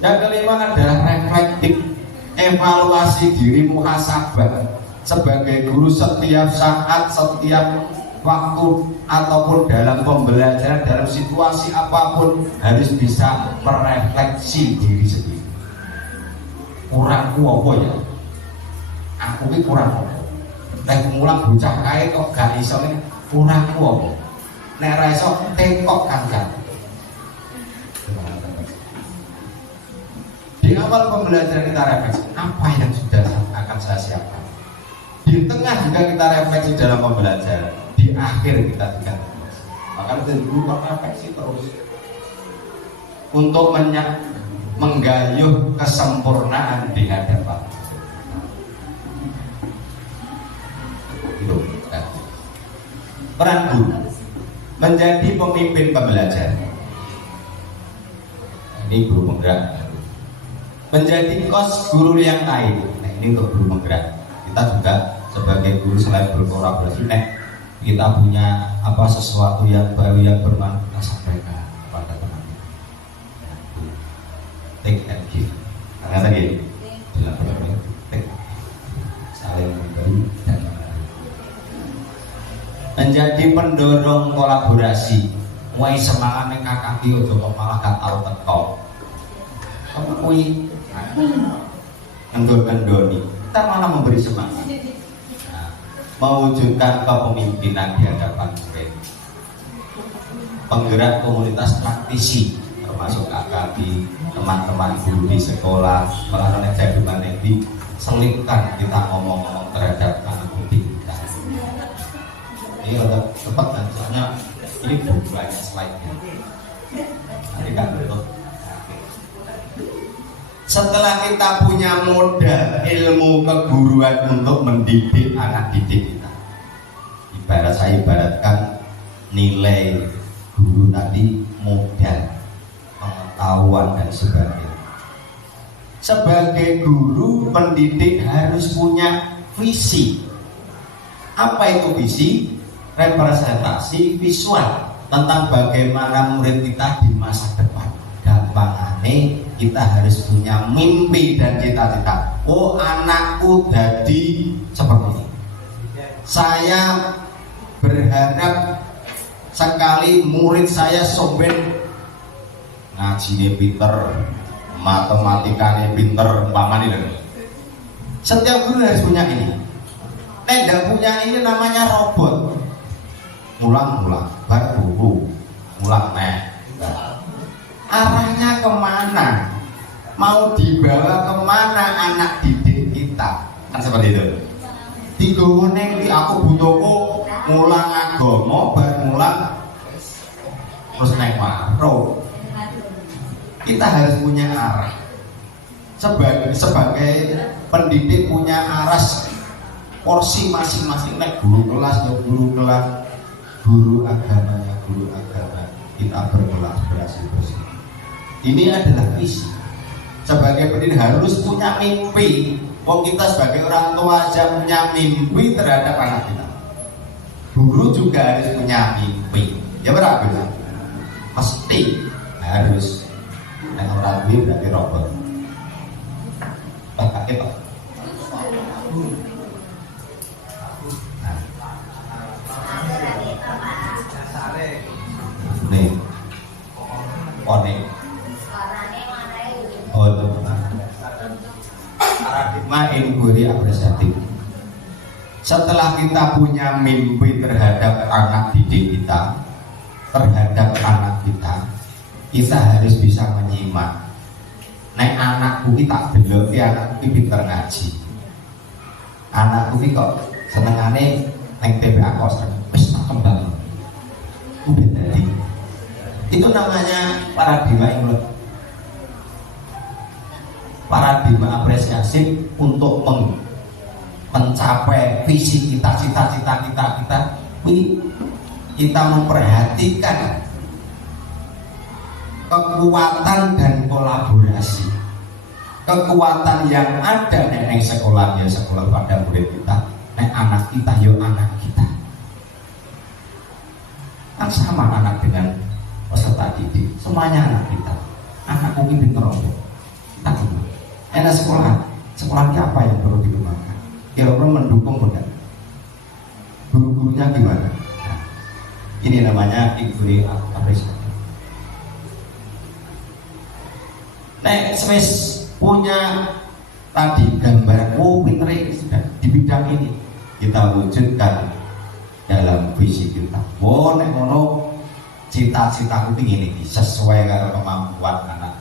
Yang kelima adalah reflektif, evaluasi diri, muhasabah. Sebagai guru setiap saat, setiap waktu ataupun dalam pembelajaran, dalam situasi apapun harus bisa merefleksi diri sendiri. Kurangku apa ya? Aku ini kurang apa? Nek mulang bocah kae kok gak iso kurangku apa? Nek ra iso tekok kancan. Di awal pembelajaran kita refleksi apa yang sudah akan saya siapkan. Di tengah juga kita refleksi dalam pembelajaran. Di akhir kita tinggal refleksi. Maka dari dulu refleksi terus untuk menggayuh kesempurnaan di hadapan. Itu kan. Peran guru menjadi pemimpin pembelajaran. Ini guru penggerak. Menjadi kos guru yang lain. Nah, ini untuk guru penggerak. Kita juga sebagai guru selain berkolaborasi, kita punya apa sesuatu yang baru yang bermanfaat, kita sampaikan kepada teman-teman. Take and give. Karena lagi dalam pertemuan take, saling memberi dan memberi. Menjadi pendorong kolaborasi. Mulai semangat kakak kio coba malah kan tahu tekok. Kamu kui kendor-kendori, kita malah memberi semangat. Nah, mewujudkan kepemimpinan di hadapan murid. Penggerak komunitas praktisi termasuk AKB, teman-teman guru di sekolah, melakukan jaduman ini selipkan kita ngomong-ngomong terhadap anak didik kita. Ini agak cepat kan, soalnya ini banyak slide-nya. Nanti kan betul. Setelah kita punya modal ilmu keguruan untuk mendidik anak didik kita, saya ibaratkan nilai guru tadi modal pengetahuan dan sebagainya. Sebagai guru pendidik harus punya visi. Apa itu visi? Representasi visual tentang bagaimana murid kita di masa depan. Gampangane kita harus punya mimpi dan cita-cita. Oh, anakku jadi seperti ini. Saya berharap sekali murid saya somben ngajinya pinter, matematikanya pinter, umpamanya. Setiap guru harus punya ini. Tidak punya ini namanya robot. Ngulang-ngulang, bar guru, ngulang anak didik kita, kan seperti itu. Digowo neng di aku butuhku mulang agama, bar mulang terus naik makro. Kita harus punya arah. Sebagai pendidik punya aras porsi masing-masing. Nek guru kelas ya guru kelas, guru agama ya guru agama. Kita berkelas bersih. Ini adalah visi. Sebagai pendidik harus punya mimpi. Wong kita sebagai orang tua aja punya mimpi terhadap anak kita. Guru juga harus punya mimpi. Ya berapa? Pasti harus. Nek orang tua berarti robot. Pakai Pak. Nih. One. Oh, itu. Paradigma inquiry apresiatif. Setelah kita punya mimpi terhadap anak didik kita, terhadap anak kita harus bisa menyimak. Nek anakku ki tak delok ki anakku ki pinter ngaji. Anakku ki kok senengane neng TPA kos wis tak kembang. Udah tadi. Itu namanya paradigma apresiasi untuk mencapai visi kita, cita-cita kita. Kita memperhatikan kekuatan dan kolaborasi, kekuatan yang ada di sekolah ya sekolah pada murid kita, anak kita yo anak kita, kan sama anak dengan peserta didik, semuanya anak kita. Anakku ini pinter kita gimana? Enak sekolahnya apa yang perlu dikembangkan? Kira-kira mendukung enggak? Guru-gurunya gimana? Nah, ini namanya inquiry apresiatif. Nek wis punya tadi gambar, pinter sudah di bidang ini kita wujudkan dalam visi kita. Nek ngono cita-citaku tinggi ini sesuai dengan kemampuan anak.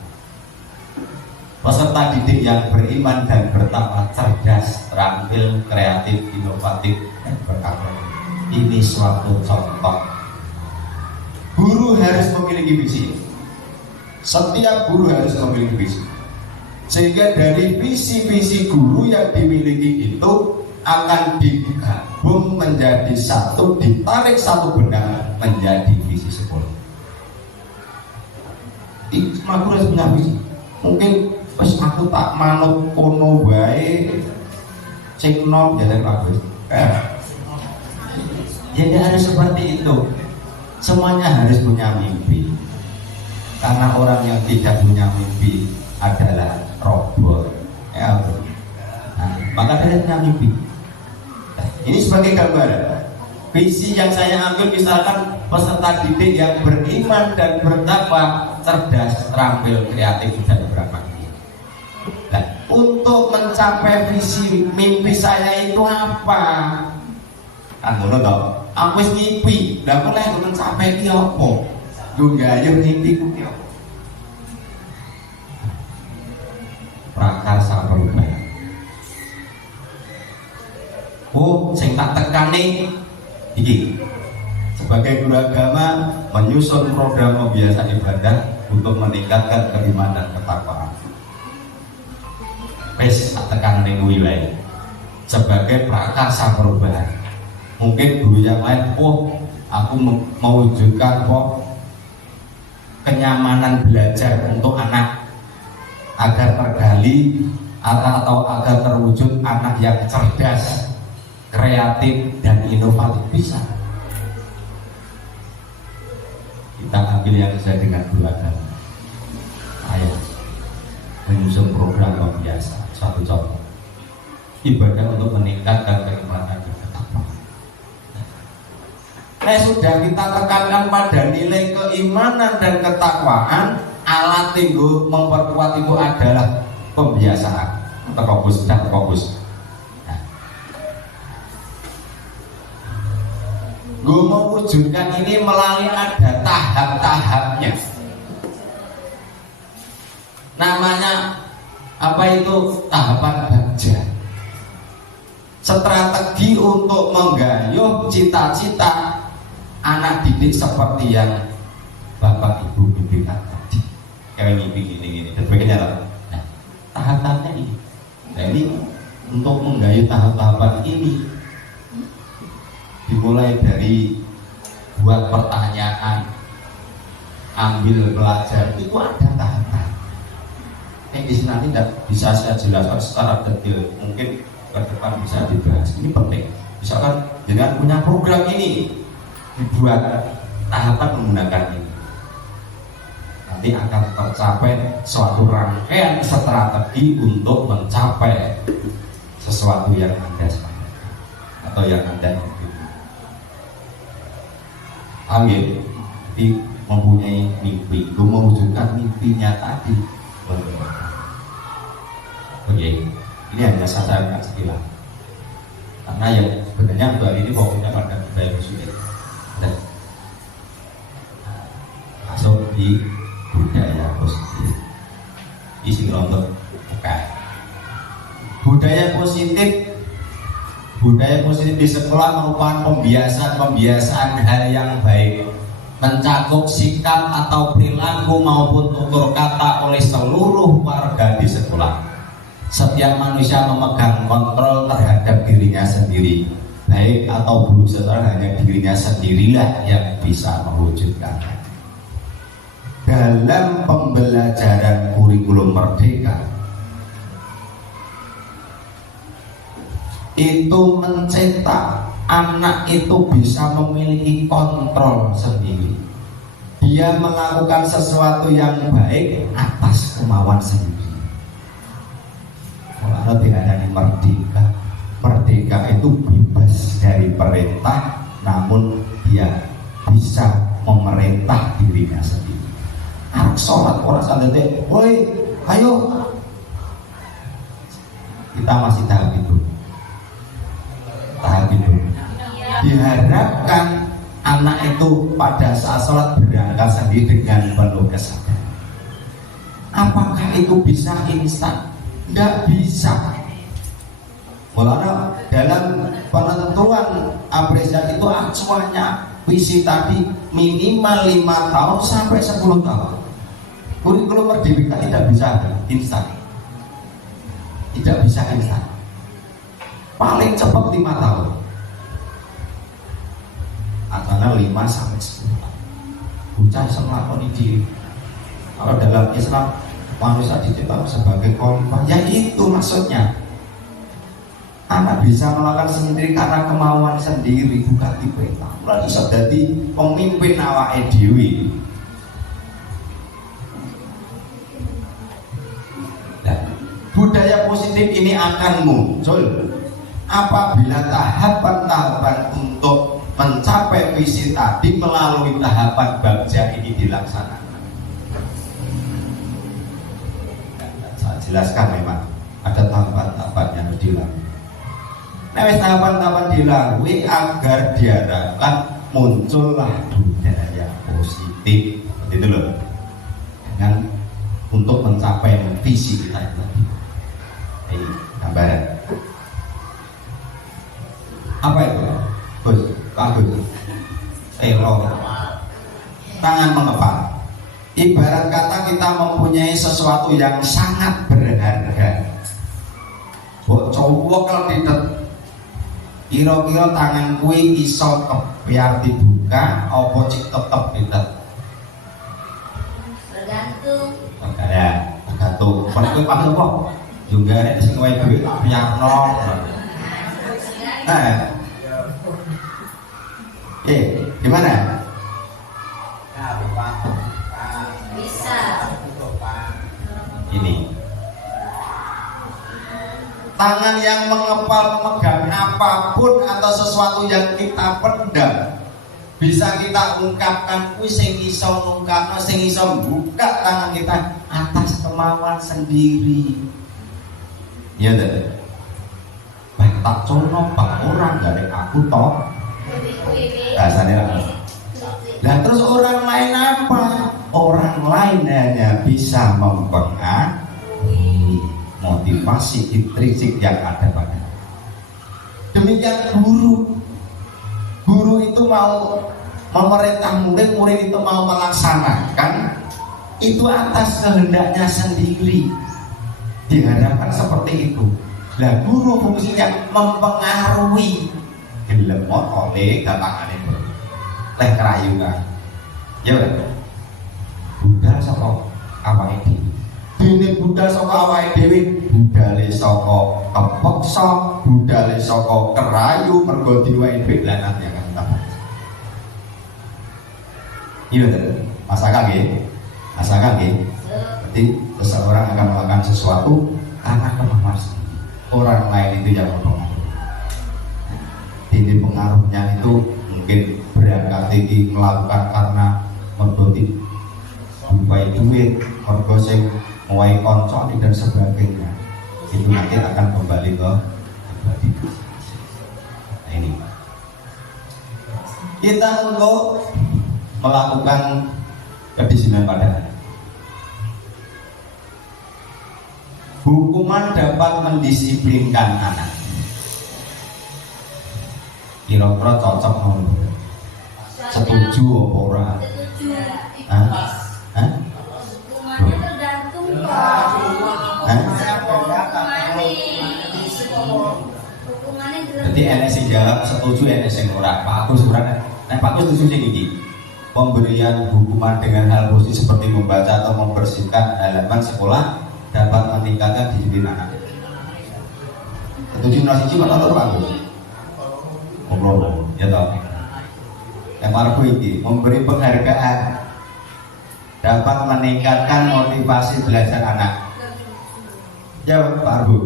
Peserta didik yang beriman dan bertakwa, cerdas, terampil, kreatif, inovatif, dan berkarakter. Ini suatu contoh. Guru harus memiliki visi. Setiap guru harus memiliki visi, sehingga dari visi-visi guru yang dimiliki itu akan digabung menjadi satu, ditarik satu benang menjadi visi sekolah. Semua guru harus punya visi. Mungkin pas aku tak manut kono bae sing nom jalan bagus. Jadi harus seperti itu. Semuanya harus punya mimpi. Karena orang yang tidak punya mimpi adalah robot. Ya, nah, maka dia punya mimpi. Ini sebagai gambaran. Visi yang saya ambil misalkan peserta didik yang beriman dan bertakwa, cerdas, terampil, kreatif dan berakhlak. Nah, untuk mencapai visi mimpi saya itu apa? Kan ngono to. Aku wis ngipi, lah mulai mencapai ki apa? Gayung mimpiku ki apa? Prakarsa perubahan. Sing tak tekani iki. Sebagai guru agama menyusun program pembiasaan ibadah untuk meningkatkan keimanan dan ketakwaan. Wis tak tekan ning wilayah. Sebagai prakarsa perubahan. Mungkin guru yang lain, aku mewujudkan kenyamanan belajar untuk anak agar tergali atau agar terwujud anak yang cerdas, kreatif dan inovatif. Bisa kita ambil yang sesuai dengan guru agama. Ayo menyusun program pembiasa. Satu contoh ibadah untuk meningkatkan keimanan dan ketakwaan. Sudah kita tekankan pada nilai keimanan dan ketakwaan, alat tinggu memperkuat itu adalah pembiasaan. Terfokus dan terfokus. Gue mewujudkan ini melalui ada tahap-tahapnya. Namanya apa itu tahapan bagja. Strategi untuk menggayuh cita-cita anak didik seperti yang Bapak Ibu bimbingan tadi. Kayak mimpi gini dan sebagainya lah. Nah, tahapannya ini. Nah, ini untuk menggayuh tahap-tahapan ini dimulai dari buat pertanyaan, ambil pelajaran, itu ada tahapan. Yang di sini nanti tidak bisa saya jelaskan secara detail, mungkin ke depan bisa dibahas. Ini penting. Misalkan dengan punya program ini dibuat tahapan menggunakan ini, nanti akan tercapai suatu rangkaian strategi untuk mencapai sesuatu yang Anda semangat atau yang Anda ingin. Amin. Jadi mempunyai mimpi, untuk mewujudkan mimpinya tadi. Oke, ini hanya sasaran sekilas. Karena yang sebenarnya Mbak ini fokusnya pada budaya muslim. Dan masuk di budaya positif. Isi kelompok bukan. Budaya positif di sekolah merupakan pembiasaan hal yang baik, mencakup sikap atau perilaku maupun tutur kata oleh seluruh warga di sekolah. Setiap manusia memegang kontrol terhadap dirinya sendiri, baik atau buruk setelah hanya dirinya sendirilah yang bisa mewujudkannya. Dalam pembelajaran kurikulum merdeka itu mencetak anak itu bisa memiliki kontrol sendiri. Dia melakukan sesuatu yang baik atas kemauan sendiri. Kalau tidak ada merdeka, merdeka itu bebas dari perintah, namun dia bisa memerintah dirinya sendiri. Anak sholat orang santai, woi, ayo. Kita masih tahap itu. Diharapkan anak itu pada saat sholat berangkat sendiri dengan penuh kesadaran. Apakah itu bisa instan? Tidak bisa. Karena dalam penentuan apresiasi itu acuannya visi tadi minimal 5 tahun sampai 10 tahun. Kurikulum merdeka tidak bisa instan. Tidak bisa instan. Paling cepat 5 tahun. Antara 5 sampai 10 tahun. Bocah bisa melakukan diri. Kalau dalam Islam manusia diciptakan sebagai khalifah, ya itu maksudnya. Anak bisa melakukan sendiri karena kemauan sendiri, bukan diperintah. Mulai bisa jadi pemimpin awake dhewe. Nah, budaya positif ini akan muncul apabila tahapan-tahapan untuk mencapai visi tadi melalui tahapan bagja ini dilaksanakan. Saya jelaskan memang ada tahapan-tahapan yang harus dilalui. Nah, tahapan-tahapan dilalui agar diharapkan muncullah budaya positif, seperti itu loh, dengan untuk mencapai visi kita itu tadi. Ini gambaran. Apa itu? Gus, bagus. Tangan mengepal. Ibarat kata kita mempunyai sesuatu yang sangat berharga. Buat cowok kalau tidak, kira-kira tangan kui iso kebiar dibuka, apa cik tetep tidak? Tergantung. Tergantung. Kalau kui pakai apa? Juga ada di sini duit biar nol. Gimana? Bisa. Ini tangan yang mengepal memegang apapun atau sesuatu yang kita pendam bisa kita ungkapkan. Kuwi sing iso ngungkapno, sing iso buka tangan kita atas kemauan sendiri. Iya deh. Tak cono pak orang dari aku toh. Rasanya apa? Nah terus orang lain apa? Orang lain hanya bisa mempengaruhi. motivasi intrinsik yang ada pada. Demikian guru. Guru itu mau memerintah murid, murid itu mau melaksanakan itu atas kehendaknya sendiri. Diharapkan seperti itu. Nah, guru fungsinya mempengaruhi gelemot oleh gampangane leh kerayunan. Ya bener. Budal saka awake dhewe. Dene budal saka awake dhewe, budale saka kepeksa, budale saka kerayu mergo diwehi dhuwit lanang ya kan. Iya bener. Masakan nggih. Masakan nggih. Jadi seseorang akan melakukan sesuatu karena kemauan sendiri. Orang lain itu yang mempengaruhi. Ini pengaruhnya itu mungkin berangkat tinggi melakukan karena mergoti bukai duit, mergo sing ngowai konco dan sebagainya. Itu nanti akan kembali ke pribadi. Nah ini kita untuk melakukan kedisiplinan pada anak. Hukuman dapat mendisiplinkan anak. Kira-kira cocok mau? Setuju apa ora? Setuju. Hah? Hah? Hukumannya tergantung hukumannya Jadi enek sing jawab setuju, enek sing ora. Pak Agus ora. Nek Pak Agus setuju sing iki. Pemberian hukuman dengan hal positif seperti membaca atau membersihkan halaman sekolah dapat meningkatkan disiplin anak. Setuju nasi cuma atau Pak Agus? Ngobrol, ya toh. Yang marfu ini memberi penghargaan dapat meningkatkan motivasi belajar anak. Jawab Pak Arbu.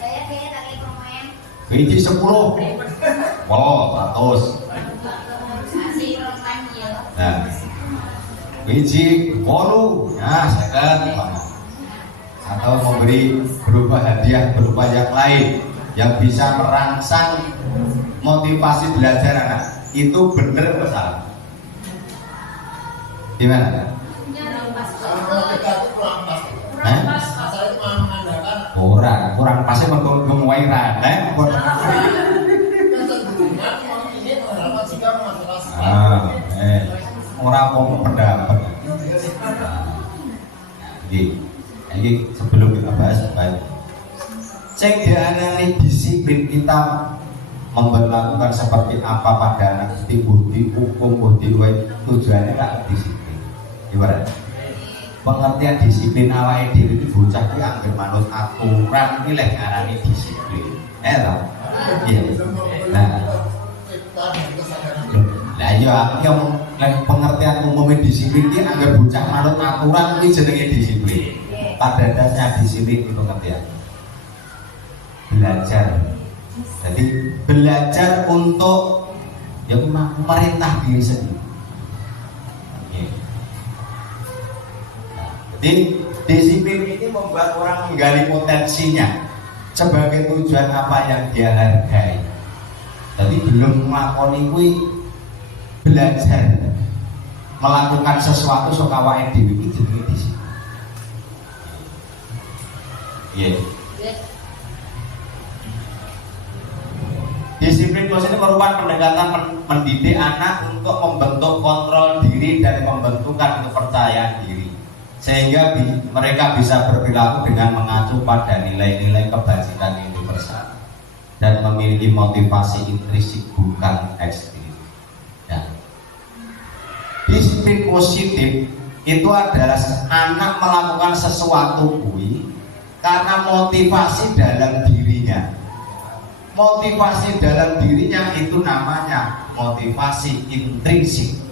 saya kayaknya lagi pemain Biji 10. Wow, 100. asli pemain ya. Nah, biji 8. Nah, second. Atau memberi berupa hadiah berupa yang lain yang bisa merangsang motivasi belajar anak. Itu benar atau salah? Gimana? Kurang pasnya menguai rada. Orang mau pendapat. Ini sebelum kita bahas baik. Cek dianani disiplin kita memperlakukan seperti apa pada anak budi hukum budi tujuannya tak disiplin. Gimana? Pengertian disiplin awake dhewe iki bocah ki anggere manut aturan iki lek ngarani disiplin. Lah. Iya. Nah, yang pengertian umumnya disiplin iki anggere bocah manut aturan iki jenenge disiplin. Pada dasarnya disiplin itu pengertian. Belajar. Jadi belajar untuk yang memerintah diri sendiri. Jadi disiplin ini membuat orang menggali potensinya sebagai tujuan apa yang dia hargai. Jadi belum melakoni kuwi belajar melakukan sesuatu sok awake dhewe iki jenenge disiplin. Iya. Disiplin ini merupakan pendekatan mendidik anak untuk membentuk kontrol diri dan pembentukan kepercayaan diri. Sehingga mereka bisa berperilaku dengan mengacu pada nilai-nilai kebajikan universal dan memiliki motivasi intrinsik bukan ekstrim. Ya. Disiplin positif itu adalah anak melakukan sesuatu karena motivasi dalam dirinya. Motivasi dalam dirinya itu namanya motivasi intrinsik.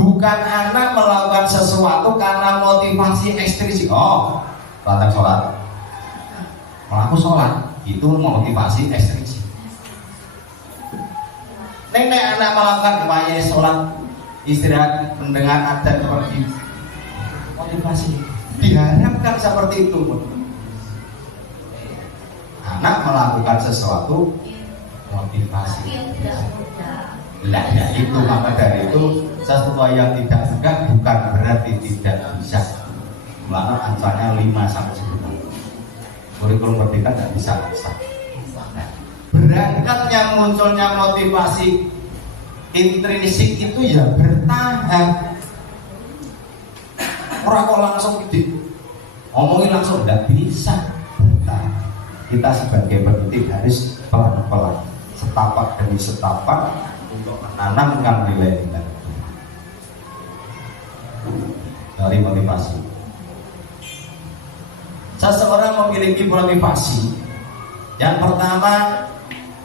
Bukan anak melakukan sesuatu karena motivasi ekstrinsik. Oh, datang sholat, melakukan sholat itu motivasi ekstrinsik. Nenek anak melakukan kemana sholat, istirahat, mendengar adzan seperti motivasi. Diharapkan seperti itu. Anak melakukan sesuatu motivasi. Lah ya itu maka dari itu sesuatu yang tidak mudah bukan berarti tidak bisa. jumlahnya angkanya 5 sampai 10. Kurikulum merdeka nggak bisa. Nah, berangkatnya munculnya motivasi intrinsik itu ya bertahan. Orang kok langsung ngomongin langsung nggak bisa bertahan. Kita sebagai pendidik harus pelan-pelan, setapak demi setapak untuk menanamkan nilai-nilai dari motivasi. Seseorang memiliki motivasi. Yang pertama,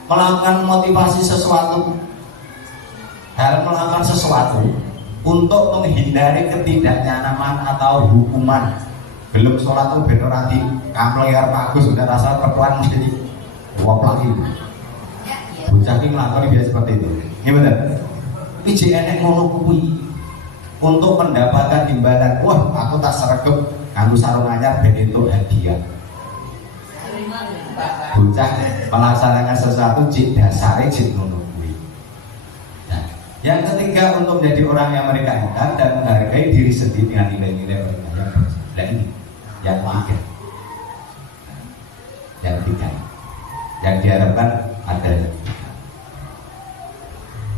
melakukan motivasi sesuatu, melakukan sesuatu untuk menghindari ketidaknyamanan atau hukuman. Belum sholat tuh bener nanti kamplayar bagus sudah rasa perpelan mesti di wap lagi. Bocah ini melakukan biasa seperti itu. Gimana? PJN ngono kuwi untuk mendapatkan imbalan. Wah, aku tak sergep nganggo sarung anyar ben itu hadiah. Bocah melaksanakan sesuatu cik dasare cik ngono kuwi. Nah, yang ketiga untuk menjadi orang yang mereka ingat dan menghargai diri sendiri dengan nilai-nilai mereka yang ini yang ketiga. Yang ketiga yang diharapkan ada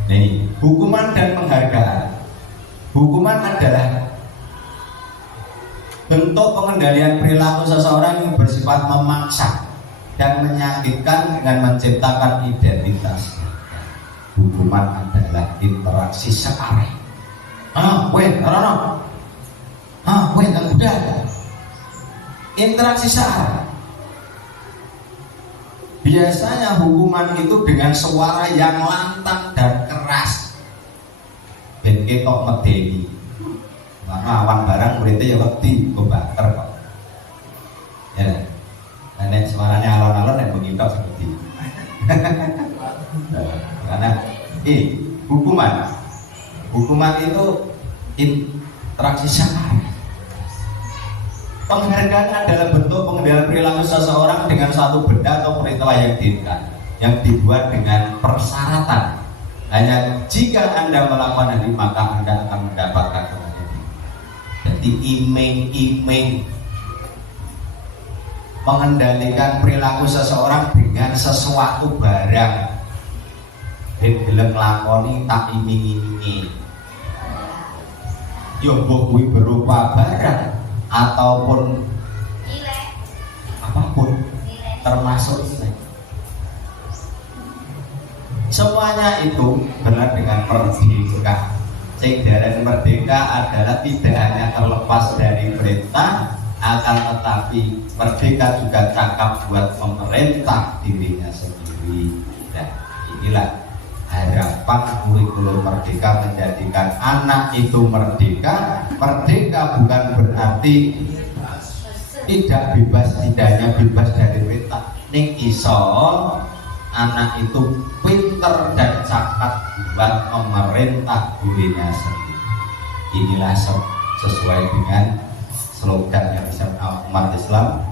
ini hukuman dan penghargaan. Hukuman adalah bentuk pengendalian perilaku seseorang yang bersifat memaksa dan menyakitkan dengan menciptakan identitas. Hukuman adalah interaksi searah. Tak udah. Interaksi searah. Biasanya hukuman itu dengan suara yang lantang dan keras. Ben ketok medeni. Maka awan barang muridnya ya wedi kebakar kok. Ya. Nek suaranya alon-alon yang begitu seperti itu. Karena hukuman itu interaksi searah. Penghargaan adalah bentuk pengendalian perilaku seseorang dengan suatu benda atau peristiwa yang diinginkan, yang dibuat dengan persyaratan. Hanya jika Anda melakukan hal ini maka Anda akan mendapatkan kebahagiaan. Jadi iming-iming mengendalikan perilaku seseorang dengan sesuatu barang. Gelem lakoni tak iming-imingi. Yo mbok kuwi berupa barang ataupun nilai apapun termasuk nilai. Semuanya itu benar dengan merdeka. Dan merdeka adalah tidak hanya terlepas dari perintah, akan tetapi merdeka juga cakap buat memerintah dirinya sendiri. Dan inilah harapan kurikulum merdeka menjadikan anak itu merdeka. Merdeka bukan berarti tidak bebas, tidak hanya bebas dari perintah. Ning iso anak itu pinter dan cakap buat memerintah dirinya sendiri. Inilah sesuai dengan slogan yang bisa umat Islam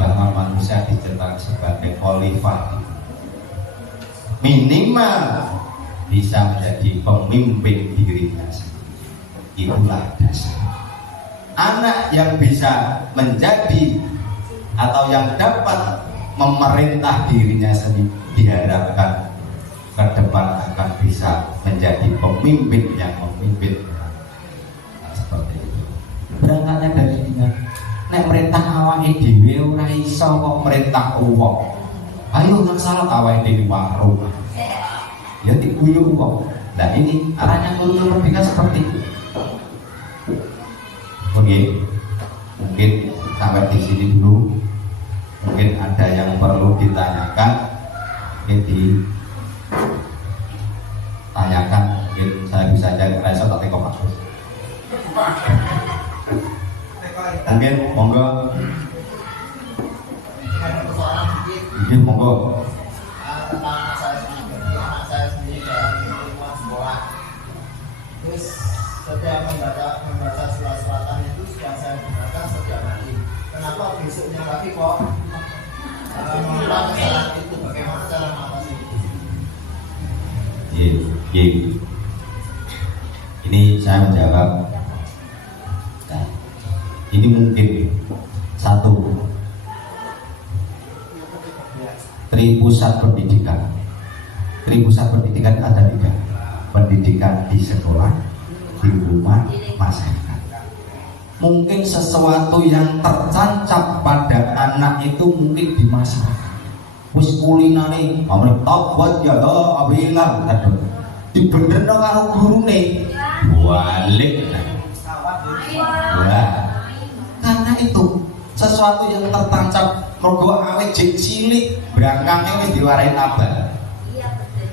bahwa manusia diciptakan sebagai khalifah, minimal bisa menjadi pemimpin dirinya sendiri. Itulah dasar. Anak yang bisa menjadi atau yang dapat memerintah dirinya sendiri diharapkan ke depan akan bisa menjadi pemimpin yang memimpin. Seperti itu. Berangkatnya dari dia. Nek merintah awake dhewe ora iso kok merintah wong. Ayo nang salah awake dhewe warung. Ya diguyu kok. Nah ini arahnya kurikulum merdeka seperti itu. Oke, mungkin sampai di sini dulu. Mungkin ada yang perlu ditanyakan, mungkin ditanyakan, mungkin saya bisa jadi resort atau komasus. Mungkin monggo, mungkin monggo. Tentang anak saya sendiri dalam lingkungan sekolah. Terus setiap membaca surat-suratan itu yang saya gunakan setiap hari. Kenapa besoknya lagi kok mengulang kesalahan itu? Bagaimana cara mengatasi itu? Ini saya menjawab. Nah, Ini mungkin satu, Tripusat pendidikan. Tripusat pendidikan ada 3. Pendidikan di sekolah, di rumah, masyarakat. Mungkin sesuatu yang tertancap pada anak itu mungkin di masyarakat. Wis kulinane, amrih tobat ya Allah abilang aduh. Dibenerno karo gurune. Balik. Nah, karena itu sesuatu yang tertancap mergo awake jek cilik brangkangnya wis diwarai abah. Iya betul.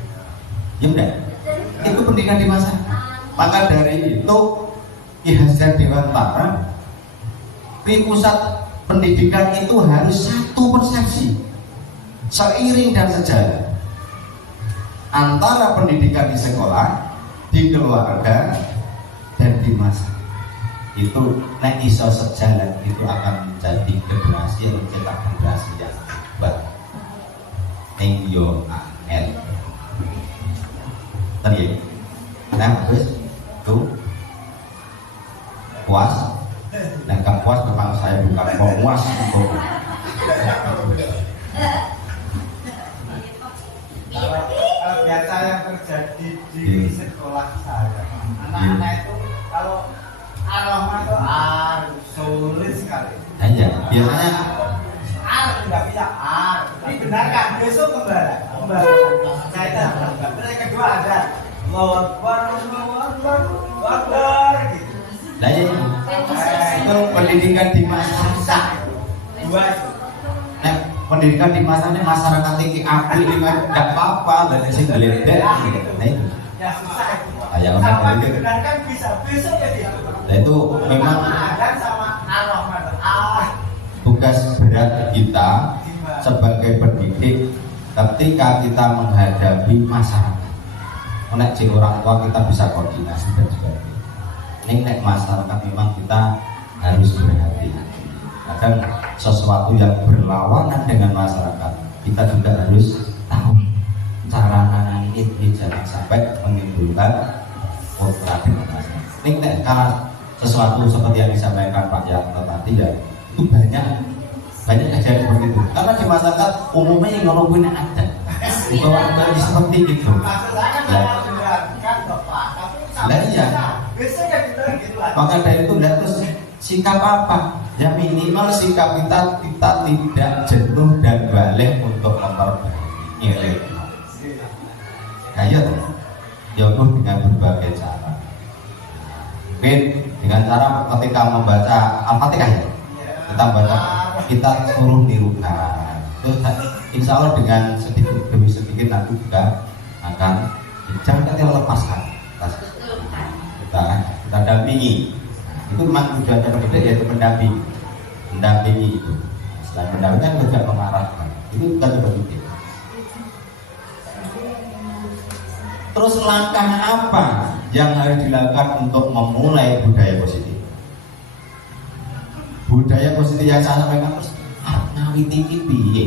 Ya udah. Itu pendidikan di masa. Maka dari itu Ihazat Dewantara di pusat pendidikan itu harus satu persepsi seiring dan sejalan antara pendidikan di sekolah, di keluarga, dan di masa. Itu nek iso sejalan itu akan menjadi generasi yang mencetak generasi yang hebat. Engyo AL. Tadi, nah terus tuh puas dan gak puas memang saya bukan pemuas untuk Kalau biasa yang terjadi di sekolah saya, anak-anak itu kalau arahnya itu sulit sekali. aja biasanya Nggak bisa ini benar kan? Besok kembali. Saya terus kedua ada Akbar gitu. nah ya, itu pendidikan di masyarakat. Dua itu. Nah, pendidikan di masyarakat ini aku ini nggak apa-apa dan sih geledek. Nah itu Ya susah itu. kayak Sama orang itu. dibenarkan bisa besok ya gitu. Nah itu memang Dan sama ar-Rahman. tugas berat kita sebagai pendidik ketika kita menghadapi masyarakat. Nek si orang tua kita bisa koordinasi dan sebagainya. Ini nek masyarakat memang kita harus berhati-hati. Kadang sesuatu yang berlawanan dengan masyarakat kita juga harus tahu cara nanganin ini jangan sampai menimbulkan kontra dengan masyarakat. Ini nek karena sesuatu seperti yang disampaikan Pak Yanto tadi ya itu banyak kejadian seperti itu. Karena di masyarakat umumnya yang ngomongin ada. Itu orang seperti itu. Nah iya. Maka dari itu terus sikap apa? Ya minimal sikap kita tidak jenuh dan balik untuk memperbaiki nilai. Ayo, yaitu dengan berbagai cara. Mungkin dengan cara ketika membaca Al-Fatihah ya, kita baca, kita suruh nirukan. Terus insya Allah dengan sedikit demi sedikit nanti juga akan jangan kita lepaskan. Kita dampingi. Itu memang tujuannya pendidik yaitu mendampingi itu. Selain mendampingi kan juga mengarahkan. Itu kita coba bikin. Terus langkah apa yang harus dilakukan untuk memulai budaya positif? Budaya positif yang saya sampaikan terus ngawiti iki piye?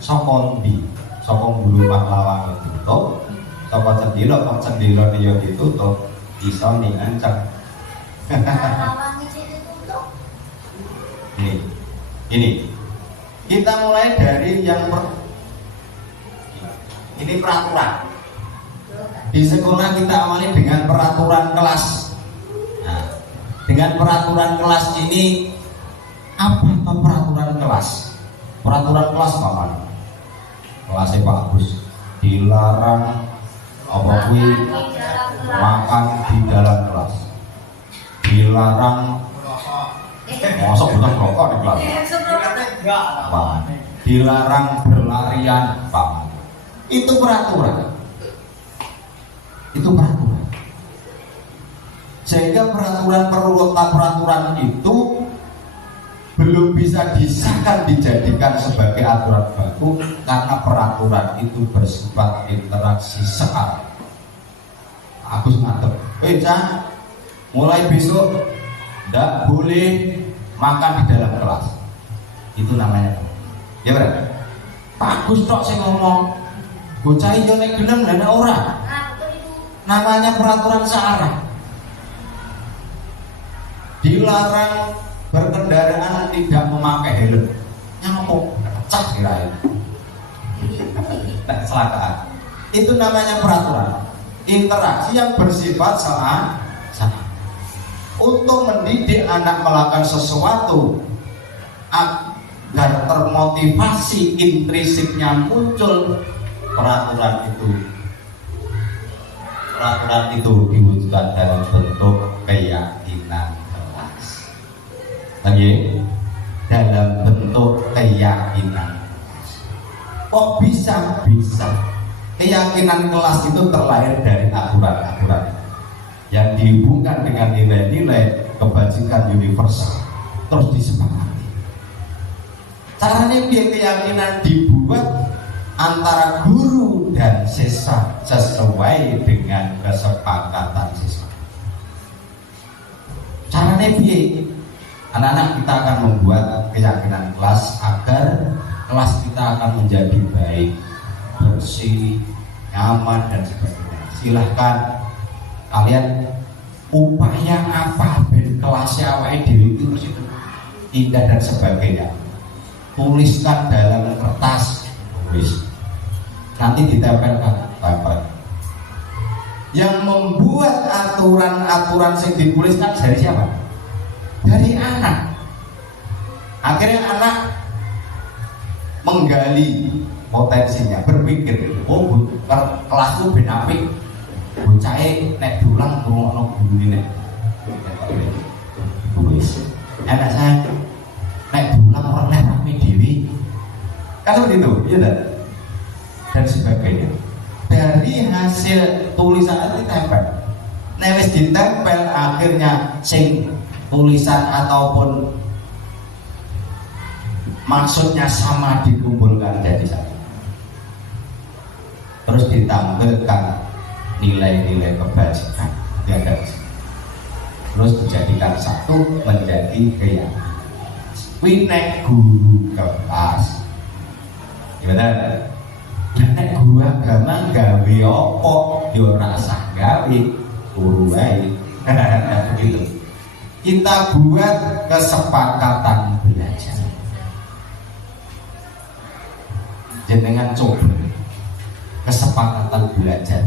Saka ndi? Saka bulu pahlawan ditutup, saka cendilo dia ditutup, iso ning ancak. Ini kita mulai dari yang ini peraturan. Di sekolah kita awali dengan peraturan kelas. Nah, dengan peraturan kelas ini apa peraturan kelas? Peraturan kelas apa? Kelasnya bagus. Dilarang apa kuwi makan di dalam kelas. Dilarang masuk bukan rokok di kelas. Pak. Dilarang berlarian, Pak. Itu peraturan. Itu peraturan. Sehingga peraturan itu belum bisa disahkan dijadikan sebagai aturan baku karena peraturan itu bersifat interaksi sekarang. Aku ngadep, mulai besok tidak boleh makan di dalam kelas. Itu namanya. Ya berarti bagus tok saya ngomong. Bocah yo nek gelem lha nek ora. Namanya peraturan searah. Dilarang berkendaraan tidak memakai helm, nyamuk pecah kirain, kecelakaan. Itu namanya peraturan interaksi yang bersifat sama. Untuk mendidik anak melakukan sesuatu agar termotivasi intrinsiknya muncul, peraturan itu diwujudkan dalam bentuk keyakinan kelas. Lagi dalam bentuk keyakinan. Kok bisa? Keyakinan kelas itu terlahir dari aturan-aturan yang dihubungkan dengan nilai-nilai kebajikan universal, terus disepakati. Caranya biar keyakinan dibuat antara guru dan siswa sesuai dengan kesepakatan siswa. Caranya biar anak-anak kita akan membuat keyakinan kelas agar kelas kita akan menjadi baik, bersih, nyaman dan sebagainya. Silahkan kalian upaya apa ben kelasnya awake dhewe itu indah dan sebagainya, tuliskan dalam kertas, tulis, nanti ditempelkan. Yang membuat aturan-aturan yang dituliskan dari siapa? Dari anak. Akhirnya anak menggali potensinya, berpikir, oh kelasku ben apik, bocahe nek dulang ngono gurune nek wis enak saya nek dulang ora nek rapi dhewe kan begitu iya dan sebagainya. Dari hasil tulisan itu ditempel, nek wis ditempel akhirnya sing tulisan ataupun maksudnya sama dikumpulkan jadi satu, terus ditampilkan nilai-nilai kebajikan yang ada, terus dijadikan satu menjadi keyakinan. Nek guru kelas, gimana? Nek guru agama gawe opo, yo rasa gawe guru baik. Begitu. Kita buat kesepakatan belajar. Jenengan coba kesepakatan belajar.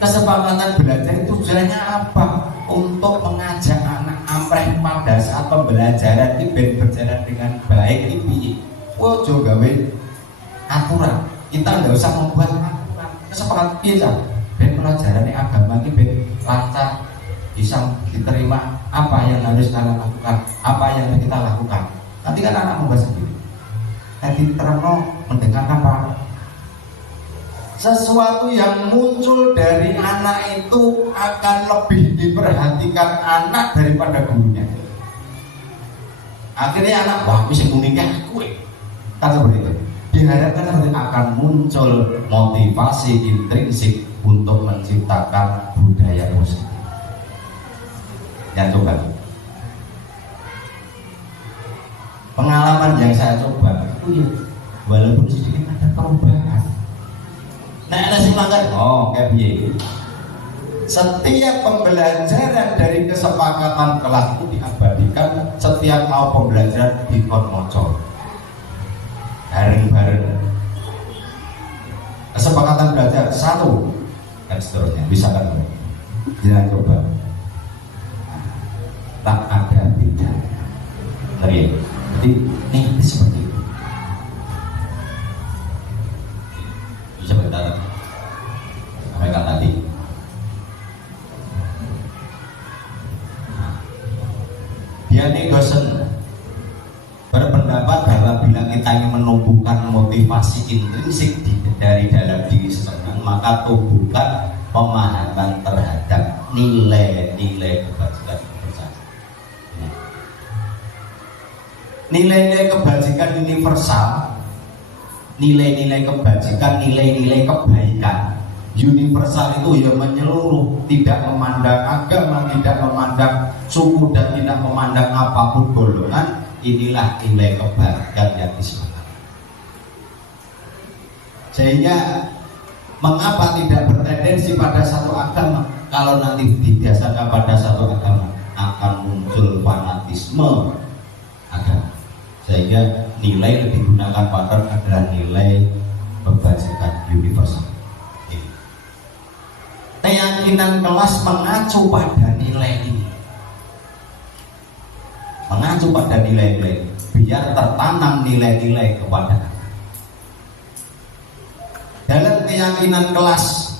Kesepakatan belajar itu tujuannya apa? Untuk mengajak anak amreh pada saat pembelajaran ini berjalan dengan baik ini. Oh, juga aturan. Kita nggak usah membuat aturan. Kesepakatan biasa. Ben pelajaran agama ini lancar, bisa diterima. Apa yang harus kalian lakukan? Apa yang kita lakukan? Nanti kan anak membahas sendiri. Nanti terang mendengarkan apa? Sesuatu yang muncul dari anak itu akan lebih diperhatikan anak daripada gurunya. Akhirnya anak, wah aku sing ngene aku kan seperti itu. Diharapkan akan muncul motivasi intrinsik untuk menciptakan budaya positif. Yang coba pengalaman yang saya coba itu walaupun sedikit ada perubahan. Nah, ada semangat. Oh, kayak begini. Setiap pembelajaran dari kesepakatan kelas itu diabadikan. Setiap mau pembelajaran dikonmocor bareng-bareng. Kesepakatan belajar satu dan seterusnya. Bisa kan? Jangan coba. Tak ada beda. Jadi ini seperti itu. Sebentar sampaikan tadi Diane Gosen berpendapat bahwa bila kita ingin menumbuhkan motivasi intrinsik dari dalam diri seseorang, maka tumbuhkan pemahaman terhadap nilai-nilai kebajikan universal. Nilai-nilai kebajikan universal, nilai-nilai kebajikan, nilai-nilai kebaikan universal itu ya menyeluruh, tidak memandang agama, tidak memandang suku, dan tidak memandang apapun golongan. Inilah nilai kebaikan yang disepakati. Sehingga mengapa tidak bertendensi pada satu agama? Kalau nanti didasarkan pada satu agama akan muncul fanatisme, sehingga nilai yang digunakan partner adalah nilai kebajikan universal. Keyakinan kelas mengacu pada nilai ini, mengacu pada nilai-nilai biar tertanam nilai-nilai kepada dalam keyakinan kelas.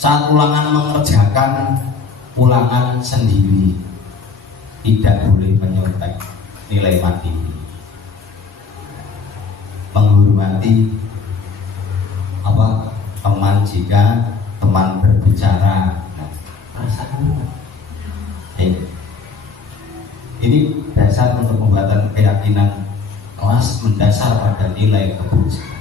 Saat ulangan mengerjakan ulangan sendiri, tidak boleh menyontek nilai mandiri, menghormati teman jika teman berbicara. Ini dasar untuk pembuatan keyakinan kelas mendasar pada nilai kebajikan.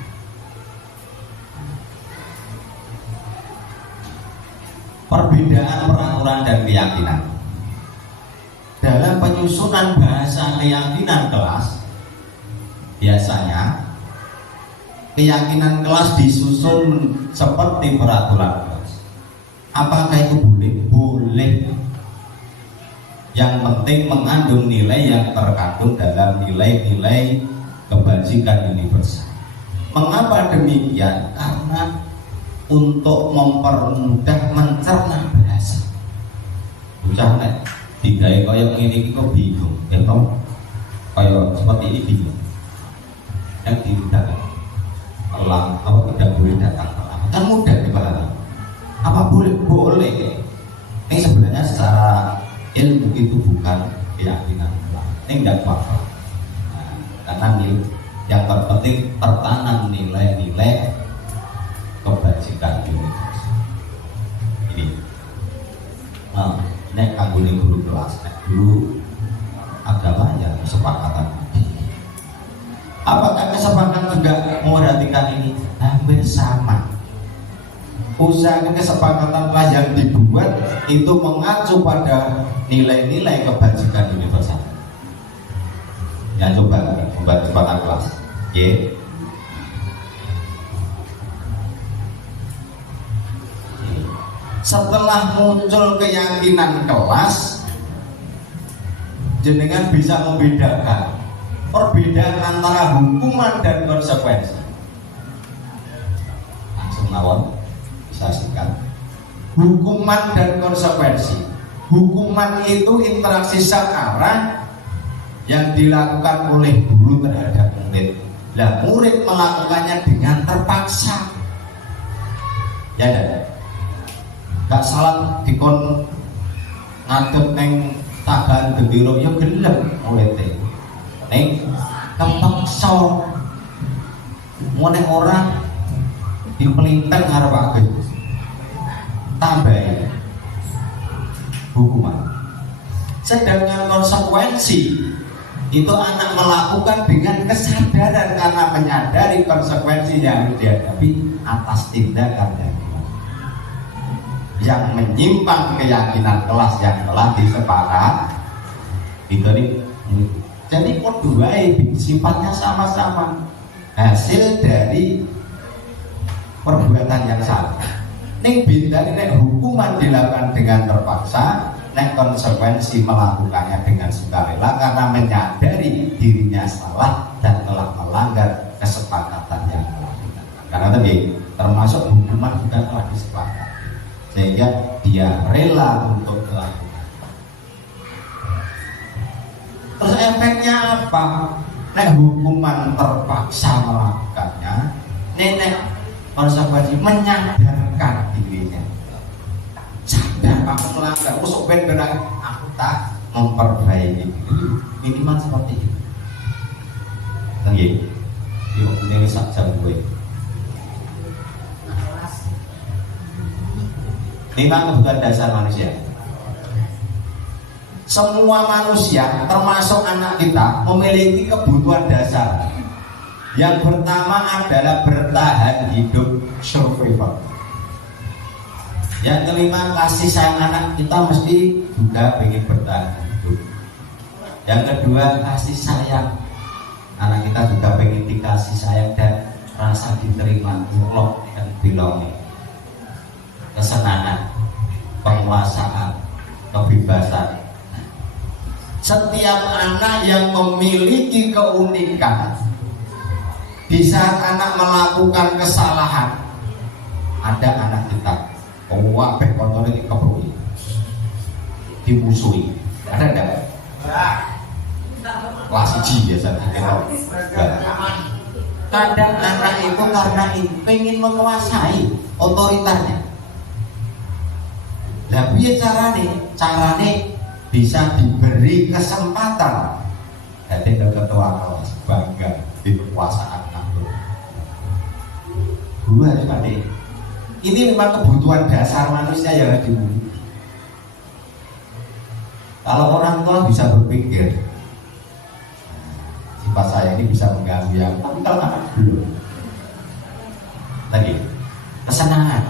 Perbedaan peraturan dan keyakinan dalam penyusunan bahasa keyakinan kelas, biasanya keyakinan kelas disusun seperti peraturan kelas. Apakah itu boleh? Boleh. Yang penting mengandung nilai yang terkandung dalam nilai-nilai kebajikan universal. Mengapa demikian? Karena untuk mempermudah mencerna bahasa. Bocah nek digawe kaya ngene iki kok bingung, ya toh? Kaya seperti ini bingung. Yang tidak telang, apa tidak boleh datang telang. Kan mudah dipahami. Apa boleh? Boleh. Ini sebenarnya secara ilmu itu bukan keyakinan. Ini enggak apa-apa. Nah, karena yang terpenting tertanam nilai-nilai kebajikan universal. Ini nek kanggone guru kelas, nek guru agama ya kesepakatan. Apakah kesepakatan juga memperhatikan ini? Hampir sama. Usaha kesepakatan kelas yang dibuat itu mengacu pada nilai-nilai kebajikan universal. Ya coba membuat kesepakatan kelas. Setelah muncul keyakinan kelas, jenengan bisa membedakan perbedaan antara hukuman dan konsekuensi. Langsung mawon bisa singkat. Hukuman dan konsekuensi. Hukuman itu interaksi searah yang dilakukan oleh guru terhadap murid. Nah, murid melakukannya dengan terpaksa. Ya dan gak salah dikon ngadep neng tagan gendero ya gelem oleh teh neng kepaksa mau neng orang dipelintang ngarep ageng tambahin hukuman. Sedangkan konsekuensi itu anak melakukan dengan kesadaran karena menyadari konsekuensi yang dihadapi atas tindakan yang menyimpang keyakinan kelas yang telah disepakati. Jadi kedua sifatnya sama-sama hasil dari perbuatan yang sama. Ning bintang nek hukuman dilakukan dengan terpaksa, nek konsekuensi melakukannya dengan sukarela karena menyadari dirinya salah dan telah melanggar kesepakatan yang dilakukan. Karena tadi termasuk hukuman juga telah disepakati, sehingga dia rela untuk melakukan. Terus efeknya apa? Nek hukuman terpaksa melakukannya, nenek konsekuensi menyadarkan dirinya. Sadar aku melanggar, usuk benar aku tak memperbaiki. Minimal seperti itu. Nggih. Ini sak jam gue. Memang kebutuhan dasar manusia. Semua manusia, termasuk anak kita, memiliki kebutuhan dasar. Yang pertama adalah bertahan hidup, survival. Yang kelima, kasih sayang anak kita mesti juga ingin bertahan hidup. Yang kedua, kasih sayang anak kita juga ingin dikasih sayang dan rasa diterima, love dan belonging. Kesenangan, penguasaan, kebebasan. Setiap anak yang memiliki keunikan, di saat anak melakukan kesalahan, ada anak kita, wabeh kotor ini keperui, dimusuhi, ada enggak? Kelas 1 biasanya kadang anak itu karena ingin menguasai otoritasnya. Nah, biar carane bisa diberi kesempatan. Jadi ketua kelas bangga di kekuasaan itu. Guru harus pandai. Ini memang kebutuhan dasar manusia yang harus dimiliki. Kalau orang tua bisa berpikir, sifat saya ini bisa mengganggu yang, tapi kalau anak belum. Tadi kesenangan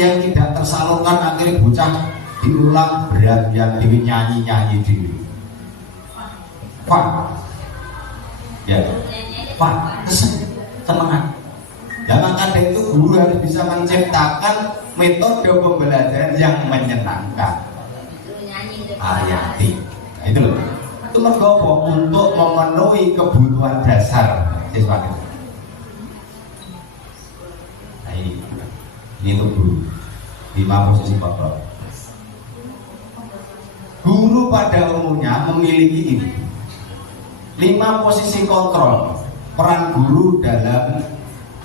yang tidak tersalurkan, akhirnya bocah diulang berat yang dewi nyanyi dewi. Pak, ya, Pak, semangat. Dan maka dari itu guru harus bisa menciptakan metode pembelajaran yang menyenangkan. Variatif. Nah, itu loh. Itu mergowo untuk memenuhi kebutuhan dasar siswa itu. Nah ini untuk guru 5 posisi kontrol. Guru pada umumnya memiliki ini 5 posisi kontrol peran guru dalam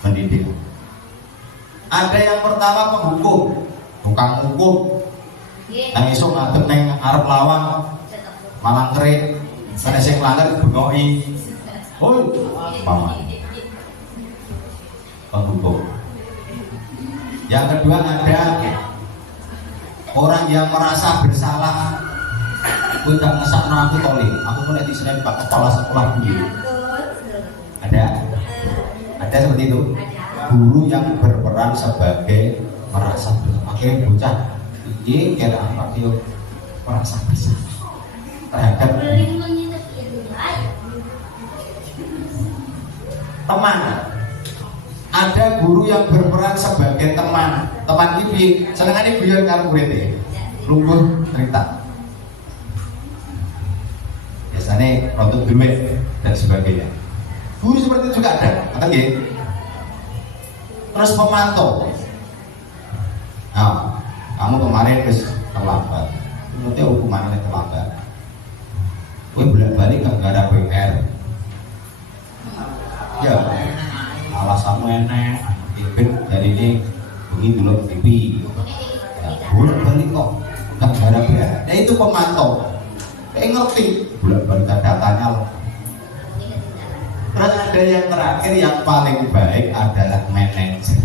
mendidik. Ada yang pertama penghukum, tukang hukum. Yang esok ngadep neng arep lawang malang kerik, sana sing langgar bengoki. Oi, paman. Penghukum. Yang kedua ada orang yang merasa bersalah. Aku tak ngesakno aku toli, aku mulai di Senin Pak kepala sekolah dulu. Ada seperti itu. Guru yang berperan sebagai merasa bersalah. Akhirnya bocah ini kira apa dia merasa bersalah terhadap teman. Ada guru yang berperan sebagai teman. Teman ini senengane guyon karo murid lungguh cerita. Biasanya untuk duit dan sebagainya. Guru seperti itu juga ada, kan ya? Terus pemantau. Nah, kamu kemarin terus terlambat. Nanti hukumannya terlambat. Gue bolak-balik ke negara PR. Ya, alasanmu enak. Ikut dari ini begitu loh TV. Ya, bolak-balik kok ke negara PR. Ya itu pemantau. Ngerti bolak-balik datanya loh. Terus ada yang terakhir yang paling baik adalah manajer.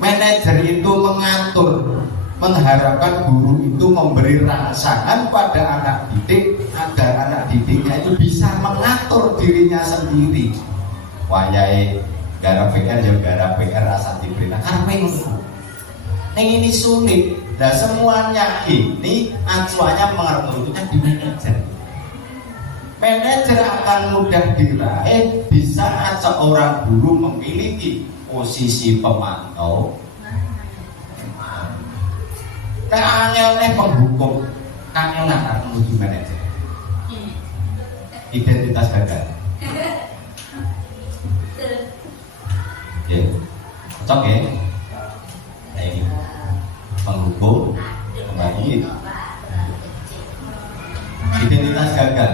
Manajer itu mengatur, mengharapkan guru itu memberi rangsangan pada anak didik agar anak didiknya itu bisa mengatur dirinya sendiri. Wayai gara PR ya gara PR rasa diberi. Karena ini sulit. Dan semuanya ini acuannya mengaturnya di manajer. Manajer akan mudah diraih di saat seorang guru memiliki posisi pemantau. Kangelnya penghukum, kangelnya akan menuju manajer. Identitas gagal. Ya, cocok ya. Nah ini penghukum kembali. Identitas gagal.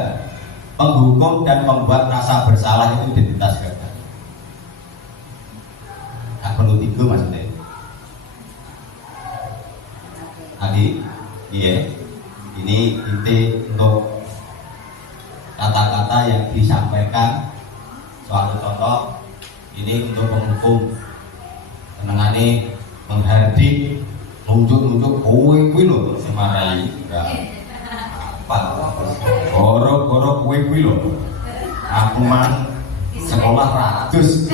Penghukum dan membuat rasa bersalah itu identitas gagal. Tak perlu tiga maksudnya. Lagi, iya. Ini inti untuk kata-kata yang disampaikan. Suatu contoh, ini untuk penghukum. Senengane menghardik, nunjuk-nunjuk kowe kuwi lho semarai. Goro-goro kue kuwi lho. Aku mang sekolah ratus.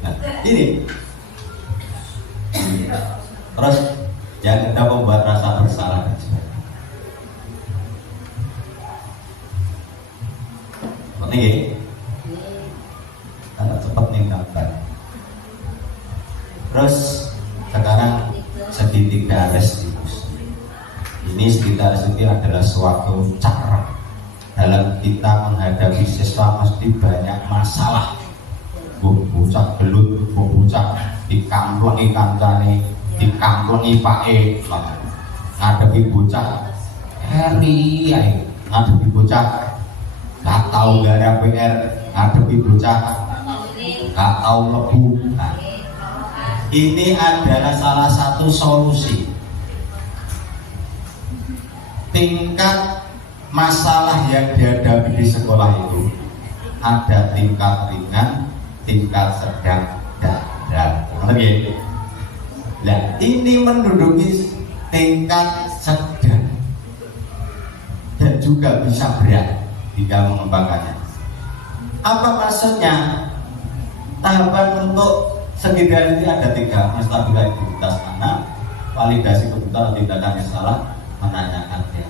Nah, ini. Terus yang kita membuat rasa bersalah. Penting ya? Karena cepat meninggalkan. Terus sekarang sedikit dari Ini sekitar adalah suatu cara dalam kita menghadapi siswa mesti banyak masalah. Bocah gelut, bocah dikamplengi kancane, dikamplengi pake, ngadepi bocah heri ae, ngadepi bocah gak tau gara PR, ngadepi bocah gak tau lebu. Nah, ini adalah salah satu solusi. Tingkat masalah yang dihadapi di sekolah itu ada tingkat ringan, tingkat sedang, dan berat. Nah, ini menduduki tingkat sedang dan juga bisa berat jika mengembangkannya. Apa maksudnya? Tahapan untuk segitiga ini ada 3: menstabilitas anak, validasi kebutuhan tindakan yang salah, menanyakan ya.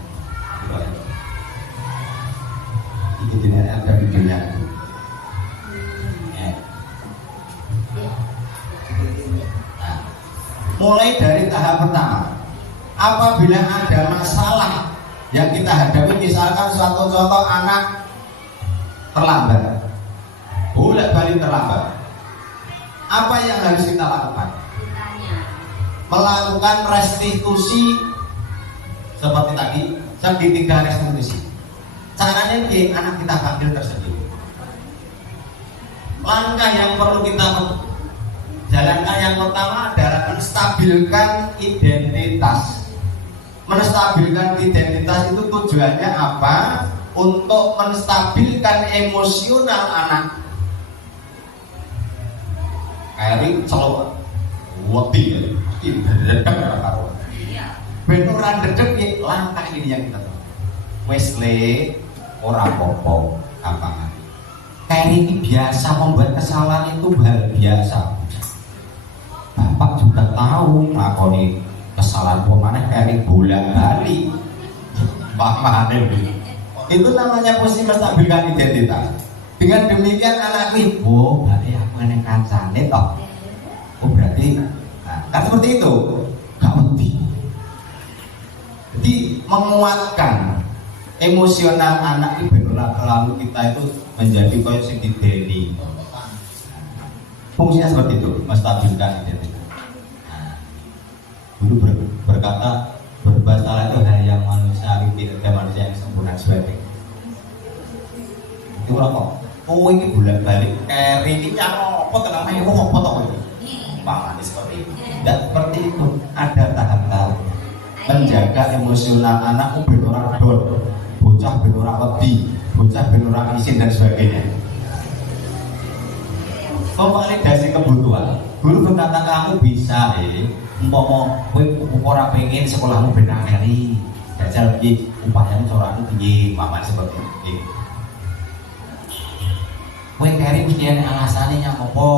Ini ada videonya. Nah, mulai dari tahap pertama, apabila ada masalah yang kita hadapi, misalkan suatu contoh anak terlambat, bolak-balik terlambat, apa yang harus kita lakukan? Melakukan restitusi seperti tadi, segitiga restitusi. Caranya di anak kita panggil tersebut. Langkah yang perlu kita jalankan yang pertama adalah menstabilkan identitas. Menstabilkan identitas itu tujuannya apa? Untuk menstabilkan emosional anak. Kayak celok, wati, dedek karo. Ben ora dedek ya langkah ini yang kita tahu. Wesley ora apa-apa gampang. Kayak ini biasa membuat kesalahan itu hal biasa. Bapak juga tahu ngakoni kesalahan pemane kayak bolak-balik. Paham itu namanya posisi menstabilkan identitas. Dengan demikian anak ini, oh berarti aku ini kancane toh. Oh berarti, nah, kan seperti itu. Gak penting. Jadi menguatkan emosional anak itu lalu kita itu menjadi kayak sing dideni. Fungsinya seperti itu, menstabilkan identitas. Nah, dulu berkata berbuat salah itu hal yang manusiawi, tidak ada manusia yang sempurna sebagainya. Itu kok? Oh ini bolak-balik keri ini apa tenang aja, apa toh ini? Paham seperti itu. Dan seperti itu ada tahap-tahap menjaga emosional anak ben ora dol, bocah ben ora wedi, bocah ben ora isin dan sebagainya. Validasi kebutuhan. Guru berkata kamu bisa umpama kowe ora pengen sekolahmu ben akeri. Jajal iki upayamu coramu piye, mama seperti itu. Kowe keri mesti ana alasane nyang apa?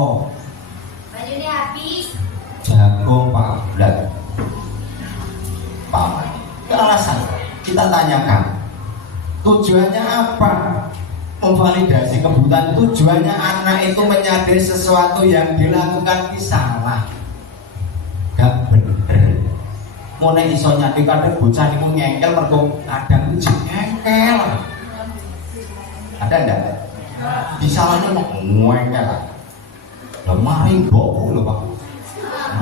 Bajunya habis. Jago Pak Blat. Paman. Ke alasan kita tanyakan. Tujuannya apa? Memvalidasi kebutuhan. Tujuannya anak itu menyadari sesuatu yang dilakukan salah. Gak bener. Mulai iso nyadari kadang bocah niku ngengkel mergo kadang itu ngengkel. Ada enggak? Disalahnya mau ngengkel. Lah mari mbok lho Pak.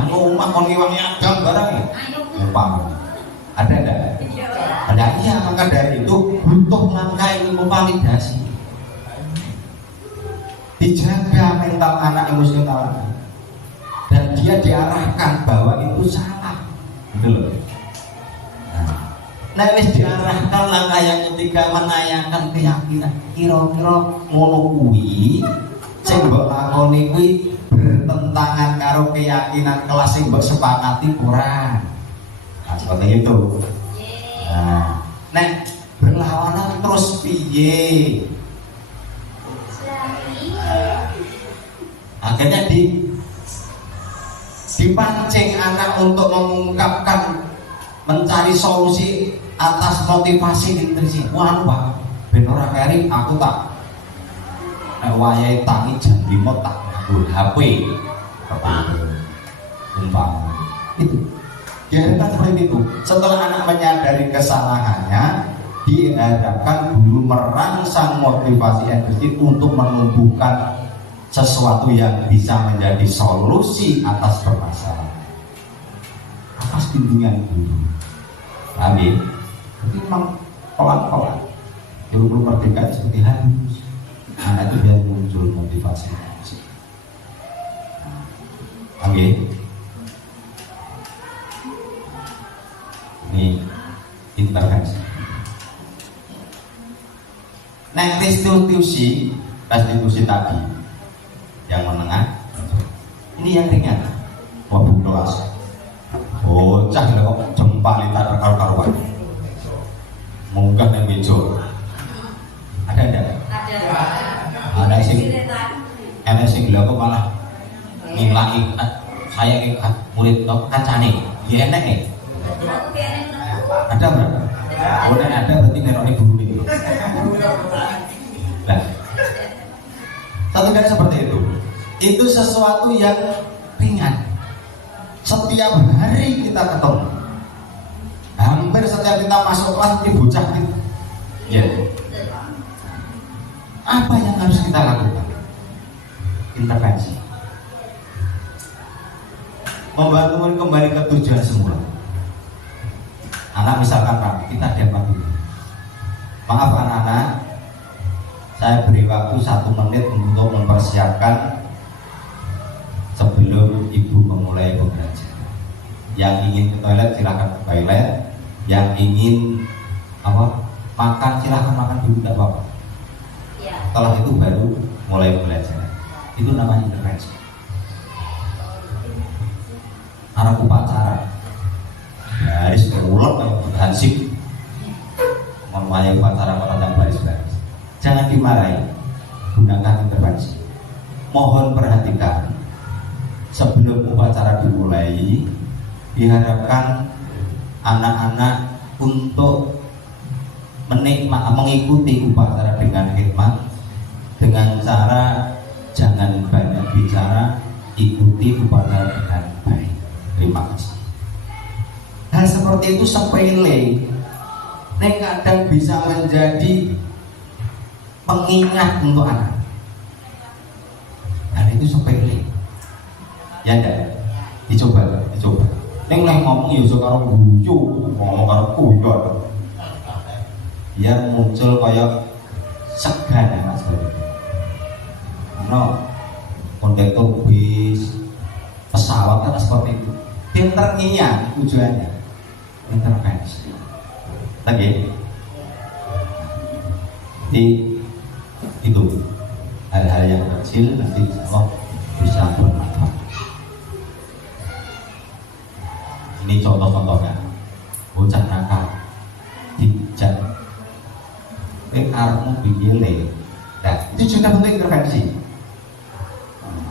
Nang omah kon ngiwangi adang barang ya. Paham. Ada enggak? Ada iya, maka dari itu butuh langkah ini memvalidasi. Dijaga mental anak, emosional anak. Dan dia diarahkan bahwa itu salah. Gitu loh. Nah, wis diarahkan langkah yang ketiga menayangkan keyakinan. Kira-kira ngono kuwi sing mbok lakoni kuwi bertentangan karo keyakinan kelas sing mbok sepakati ora. Nah, seperti itu. Nah, berlawanan terus piye? Akhirnya dipancing anak untuk mengungkapkan, mencari solusi atas motivasi intrinsik. Wah, Pak, ben ora keri aku tak wayahe tangi jam 5 tak nganggo HP. Umpama itu Diharapkan seperti itu. Setelah anak menyadari kesalahannya, diharapkan guru merangsang motivasi energi untuk menumbuhkan sesuatu yang bisa menjadi solusi atas permasalahan, atas bimbingan guru. Amin. Jadi memang pelan-pelan guru merdeka seperti harus anak itu biar muncul motivasi. Amin. Ini intervensi. Nah, restitusi tadi yang menengah, ini yang ringan. Wabuh kelas, bocah kok jempal itu karu-karuan, munggah yang bejo. Ada. Ada sing gila kok malah ngilaki saya ikat murid kancane, ya enak ya. Ada berapa? Oh, ada berarti ngeroni guru itu. Nah, satu kali seperti itu. Itu sesuatu yang ringan. Setiap hari kita ketemu. Hampir setiap kita masuk kelas di bocah gitu. Ya. Apa yang harus kita lakukan? Intervensi. Membangun kembali ke tujuan semula. Anak misalkan Pak, kita dapat dulu. Maaf anak-anak, saya beri waktu 1 menit untuk mempersiapkan sebelum ibu memulai pembelajaran. Yang ingin ke toilet silakan ke toilet. Yang ingin makan silakan makan dulu, tidak apa-apa. Setelah itu baru mulai pembelajaran. Itu namanya intervensi. Arah upacara. Baris berulang kayak berhansip memulai upacara yang baris-baris. Jangan dimarahi, gunakan intervensi. Mohon perhatikan sebelum upacara dimulai, diharapkan anak-anak untuk mengikuti upacara dengan hikmat, dengan cara jangan banyak bicara, ikuti upacara dengan baik. Terima kasih. Hal seperti itu sepele, kadang bisa menjadi pengingat untuk anak. Dan itu sepele. Ya enggak? Dicoba. Neng ngomong ya karo guyu, ngomong karo kuyon. Dia muncul kayak segan Mas. Kondektor bis, pesawat kan seperti itu. Pinternya tujuannya. Intervensi. Lagi. Jadi itu hal-hal yang kecil nanti Allah bisa bermanfaat. Ini contoh-contohnya. Bocah nakal dijak armu bigile. Nah, itu juga bentuk intervensi.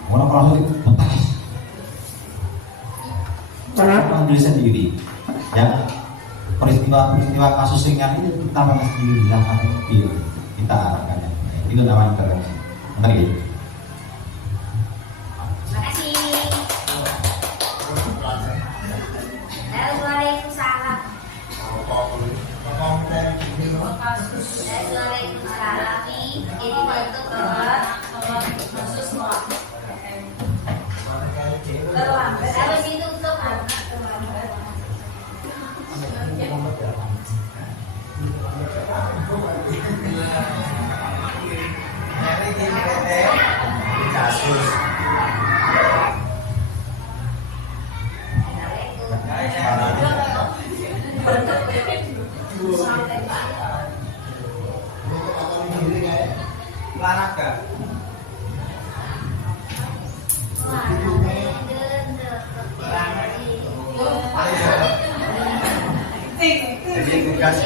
Orang langsung dipetas. Ambil sendiri. Ya, peristiwa kasus ringan ini kita bahas sendiri, jangan kita arahkan. Itu namanya intervensi. Lagi. Terima kasih. Waalaikumsalam. Waalaikumsalam. Ini bentuk khusus harus itu untuk kasus olahraga. Jadi tugas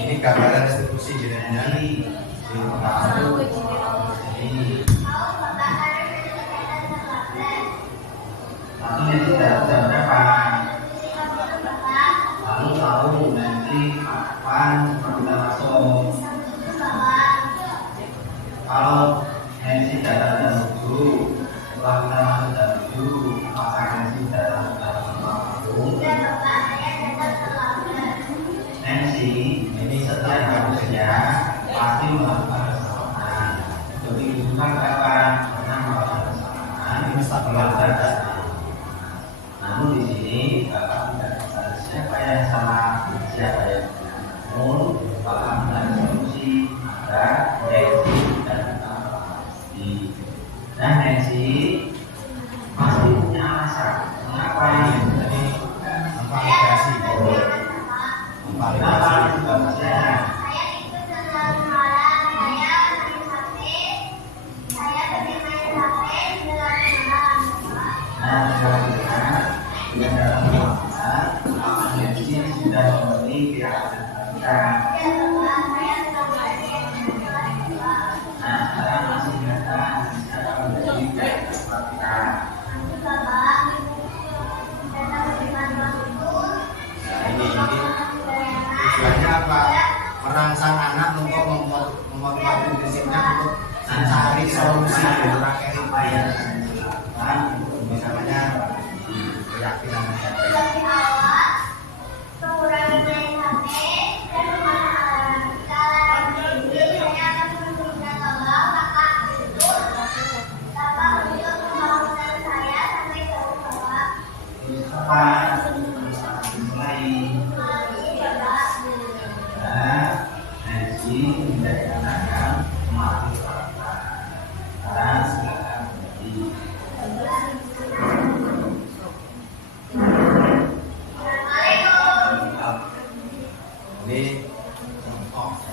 ini gambaran restitusi jenengan ini tidak berapa Nancy, ini setiap manusia pasti melakukan kesalahan. Jadi itu kan kapan pernah melakukan kesalahan ini standar. Namun di sini bapak tidak bisa siapa yang salah, siapa yang benar. Bapak tidak solusi ada Nancy dan pasti. Nah Nancy pasti punya alasan mengapa ini memvalidasi juga maksudnya. Nah, selanjutnya dengan dalam pembahasan Nancy sudah memenuhi keyakinan kita. Nah, sekarang masih datang secara menjadi keyakinan kita. Nah, ini tujuannya apa? Merangsang anak untuk memotivasi prinsipnya untuk mencari solusi dari rakyat upaya. Nah, namanya keyakinan masyarakat.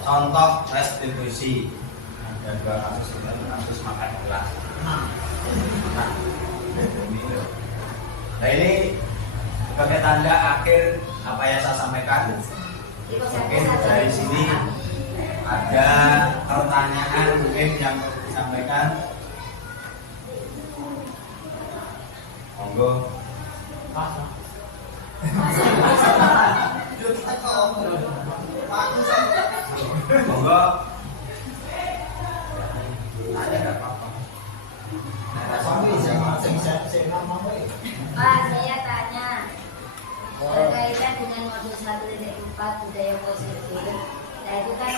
Contoh restitusi ada 2 kasus makan gelas. Nah ini sebagai tanda akhir apa yang saya sampaikan. Mungkin dari sini ada pertanyaan mungkin yang perlu disampaikan. Monggo. Monggo. Ada apa-apa? Pak, saya tanya berkaitan dengan modul 1.4 budaya positif. Nah itu kan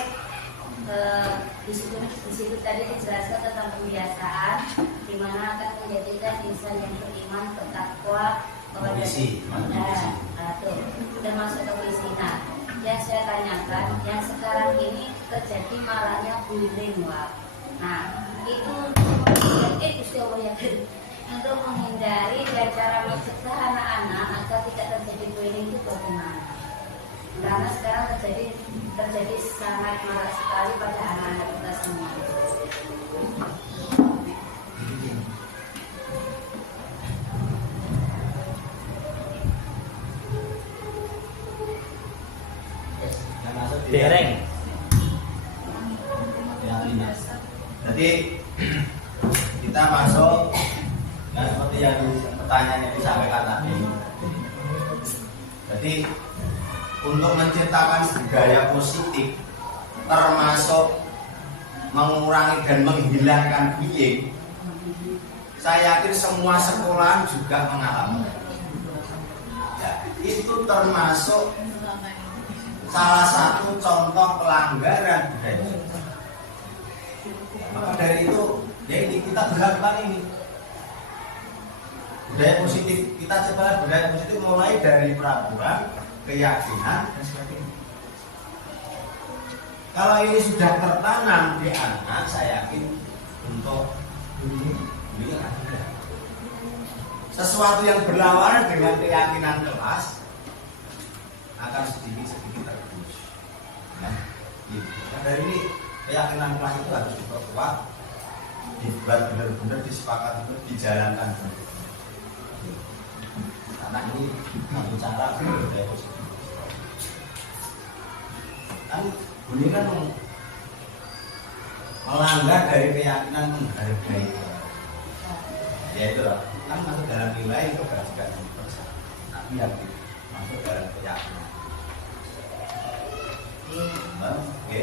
di situ tadi dijelaskan tentang pembiasaan, di mana akan menjadikan insan yang beriman, bertakwa kepada termasuk kemiskinan. Yang saya tanyakan, yang sekarang ini terjadi maraknya bullying, Wak. Nah, itu untuk menghindari dan cara mencegah anak-anak agar tidak terjadi bullying itu bagaimana? Karena sekarang terjadi sangat marak sekali pada anak-anak kita semua. Dereng. Jadi kita masuk ya, seperti yang pertanyaan yang disampaikan tadi. Jadi untuk menciptakan budaya positif termasuk mengurangi dan menghilangkan bullying, saya yakin semua sekolah juga mengalami. Ya, itu termasuk salah satu contoh pelanggaran budaya. Maka dari itu, ya ini kita berlakukan ini budaya positif. Kita coba budaya positif mulai dari peraturan, keyakinan, dan sebagainya. Kalau ini sudah tertanam di anak, saya yakin untuk ini ada. Sesuatu yang berlawanan dengan keyakinan kelas akan sedikit tergerus. Nah, dari ini keyakinan kelas itu harus diperkuat, dibuat benar-benar disepakati, dijalankan. Karena ini satu cara budaya positif. Kan bunyi kan melanggar dari keyakinan menghargai. Ya itu lah, kan masuk dalam nilai itu kebajikan. Tapi yang masuk dalam keyakinan. Oke.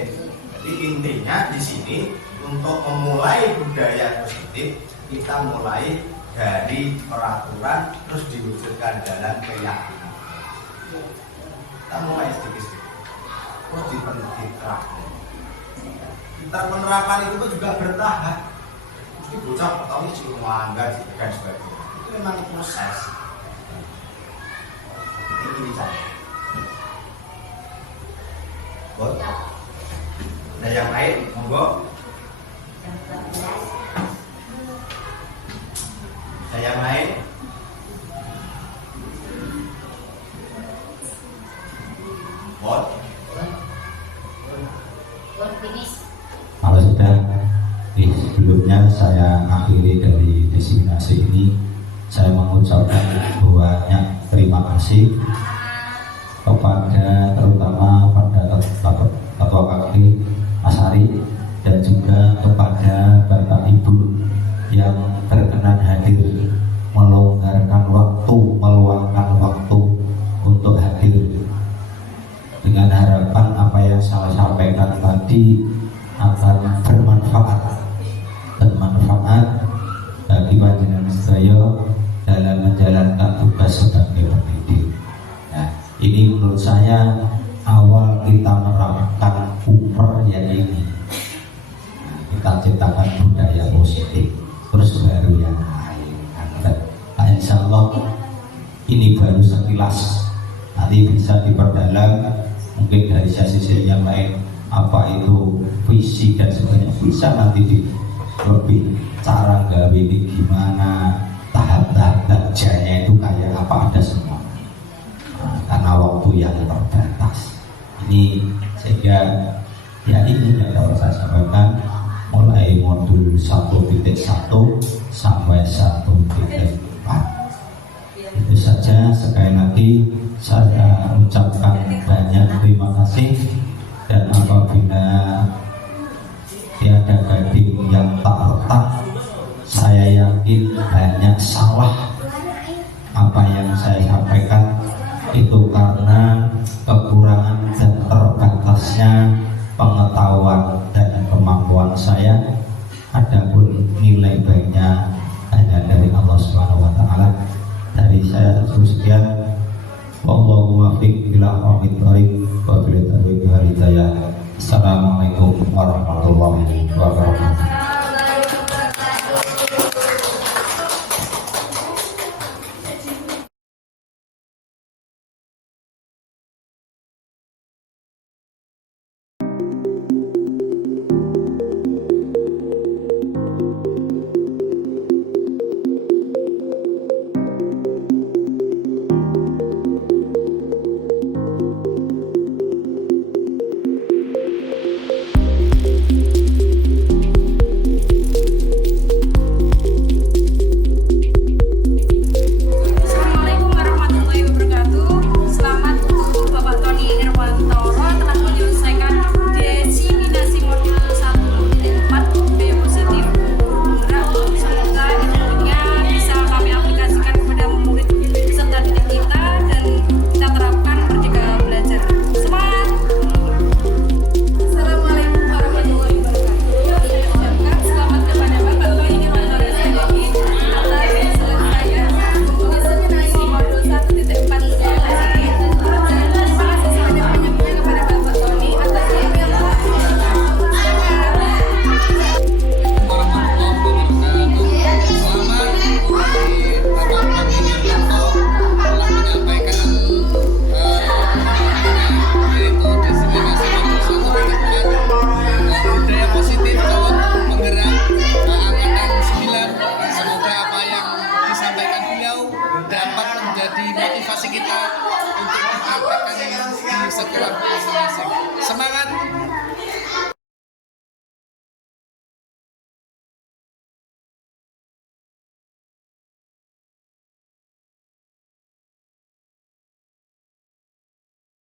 Jadi intinya di sini untuk memulai budaya positif kita mulai dari peraturan terus diwujudkan dalam keyakinan. Kita mulai sedikit-sedikit. kok dipendidikan. Kita menerapkan itu pun juga bertahap. Mesti bocah pertama juga melanggar dan sebagainya. Itu memang proses. Ini saja. Bot. Ada yang lain, monggo. Ada yang lain? Bot. Kalau sudah, sebelumnya saya akhiri dari diseminasi ini, saya mengucapkan banyak terima kasih kepada terutama pada Ketua KKI Mas Ari dan juga kepada Bapak Ibu yang berkenan hadir, meluangkan waktu untuk hadir, dengan harapan apa yang saya sampaikan tadi akan bermanfaat dan manfaat bagi panjenengan sedaya dalam menjalankan tugas sebagai pendidik. Nah, ini menurut saya awal kita menerapkan ya ini. Nah, kita ciptakan budaya positif, terus baru yang lain. Nah, insya Allah ini baru sekilas, nanti bisa diperdalam mungkin dari sisi yang lain, apa itu visi dan sebagainya, bisa nanti lebih cara gawe ini gimana, tahap-tahap kerjanya itu kayak apa, ada semua. Nah, karena waktu yang terbatas ini, sehingga ya ini yang dapat saya sampaikan, mulai modul 1.1 sampai 1.4. Itu saja. Sekali lagi saya ucapkan banyak terima kasih, dan apabila tiada gading yang tak retak, saya yakin banyak salah apa yang saya sampaikan itu karena kekurangan dan terbatasnya pengetahuan dan kemampuan saya. Adapun nilai baiknya hanya dari Allah Subhanahu wa taala. Dari saya sekian. Wallahu muwaffiq ila aqwamit thoriq wa bil taufiq wal hidayah. Assalamualaikum warahmatullahi wabarakatuh. dapat menjadi motivasi kita untuk mempraktekkan di sekolah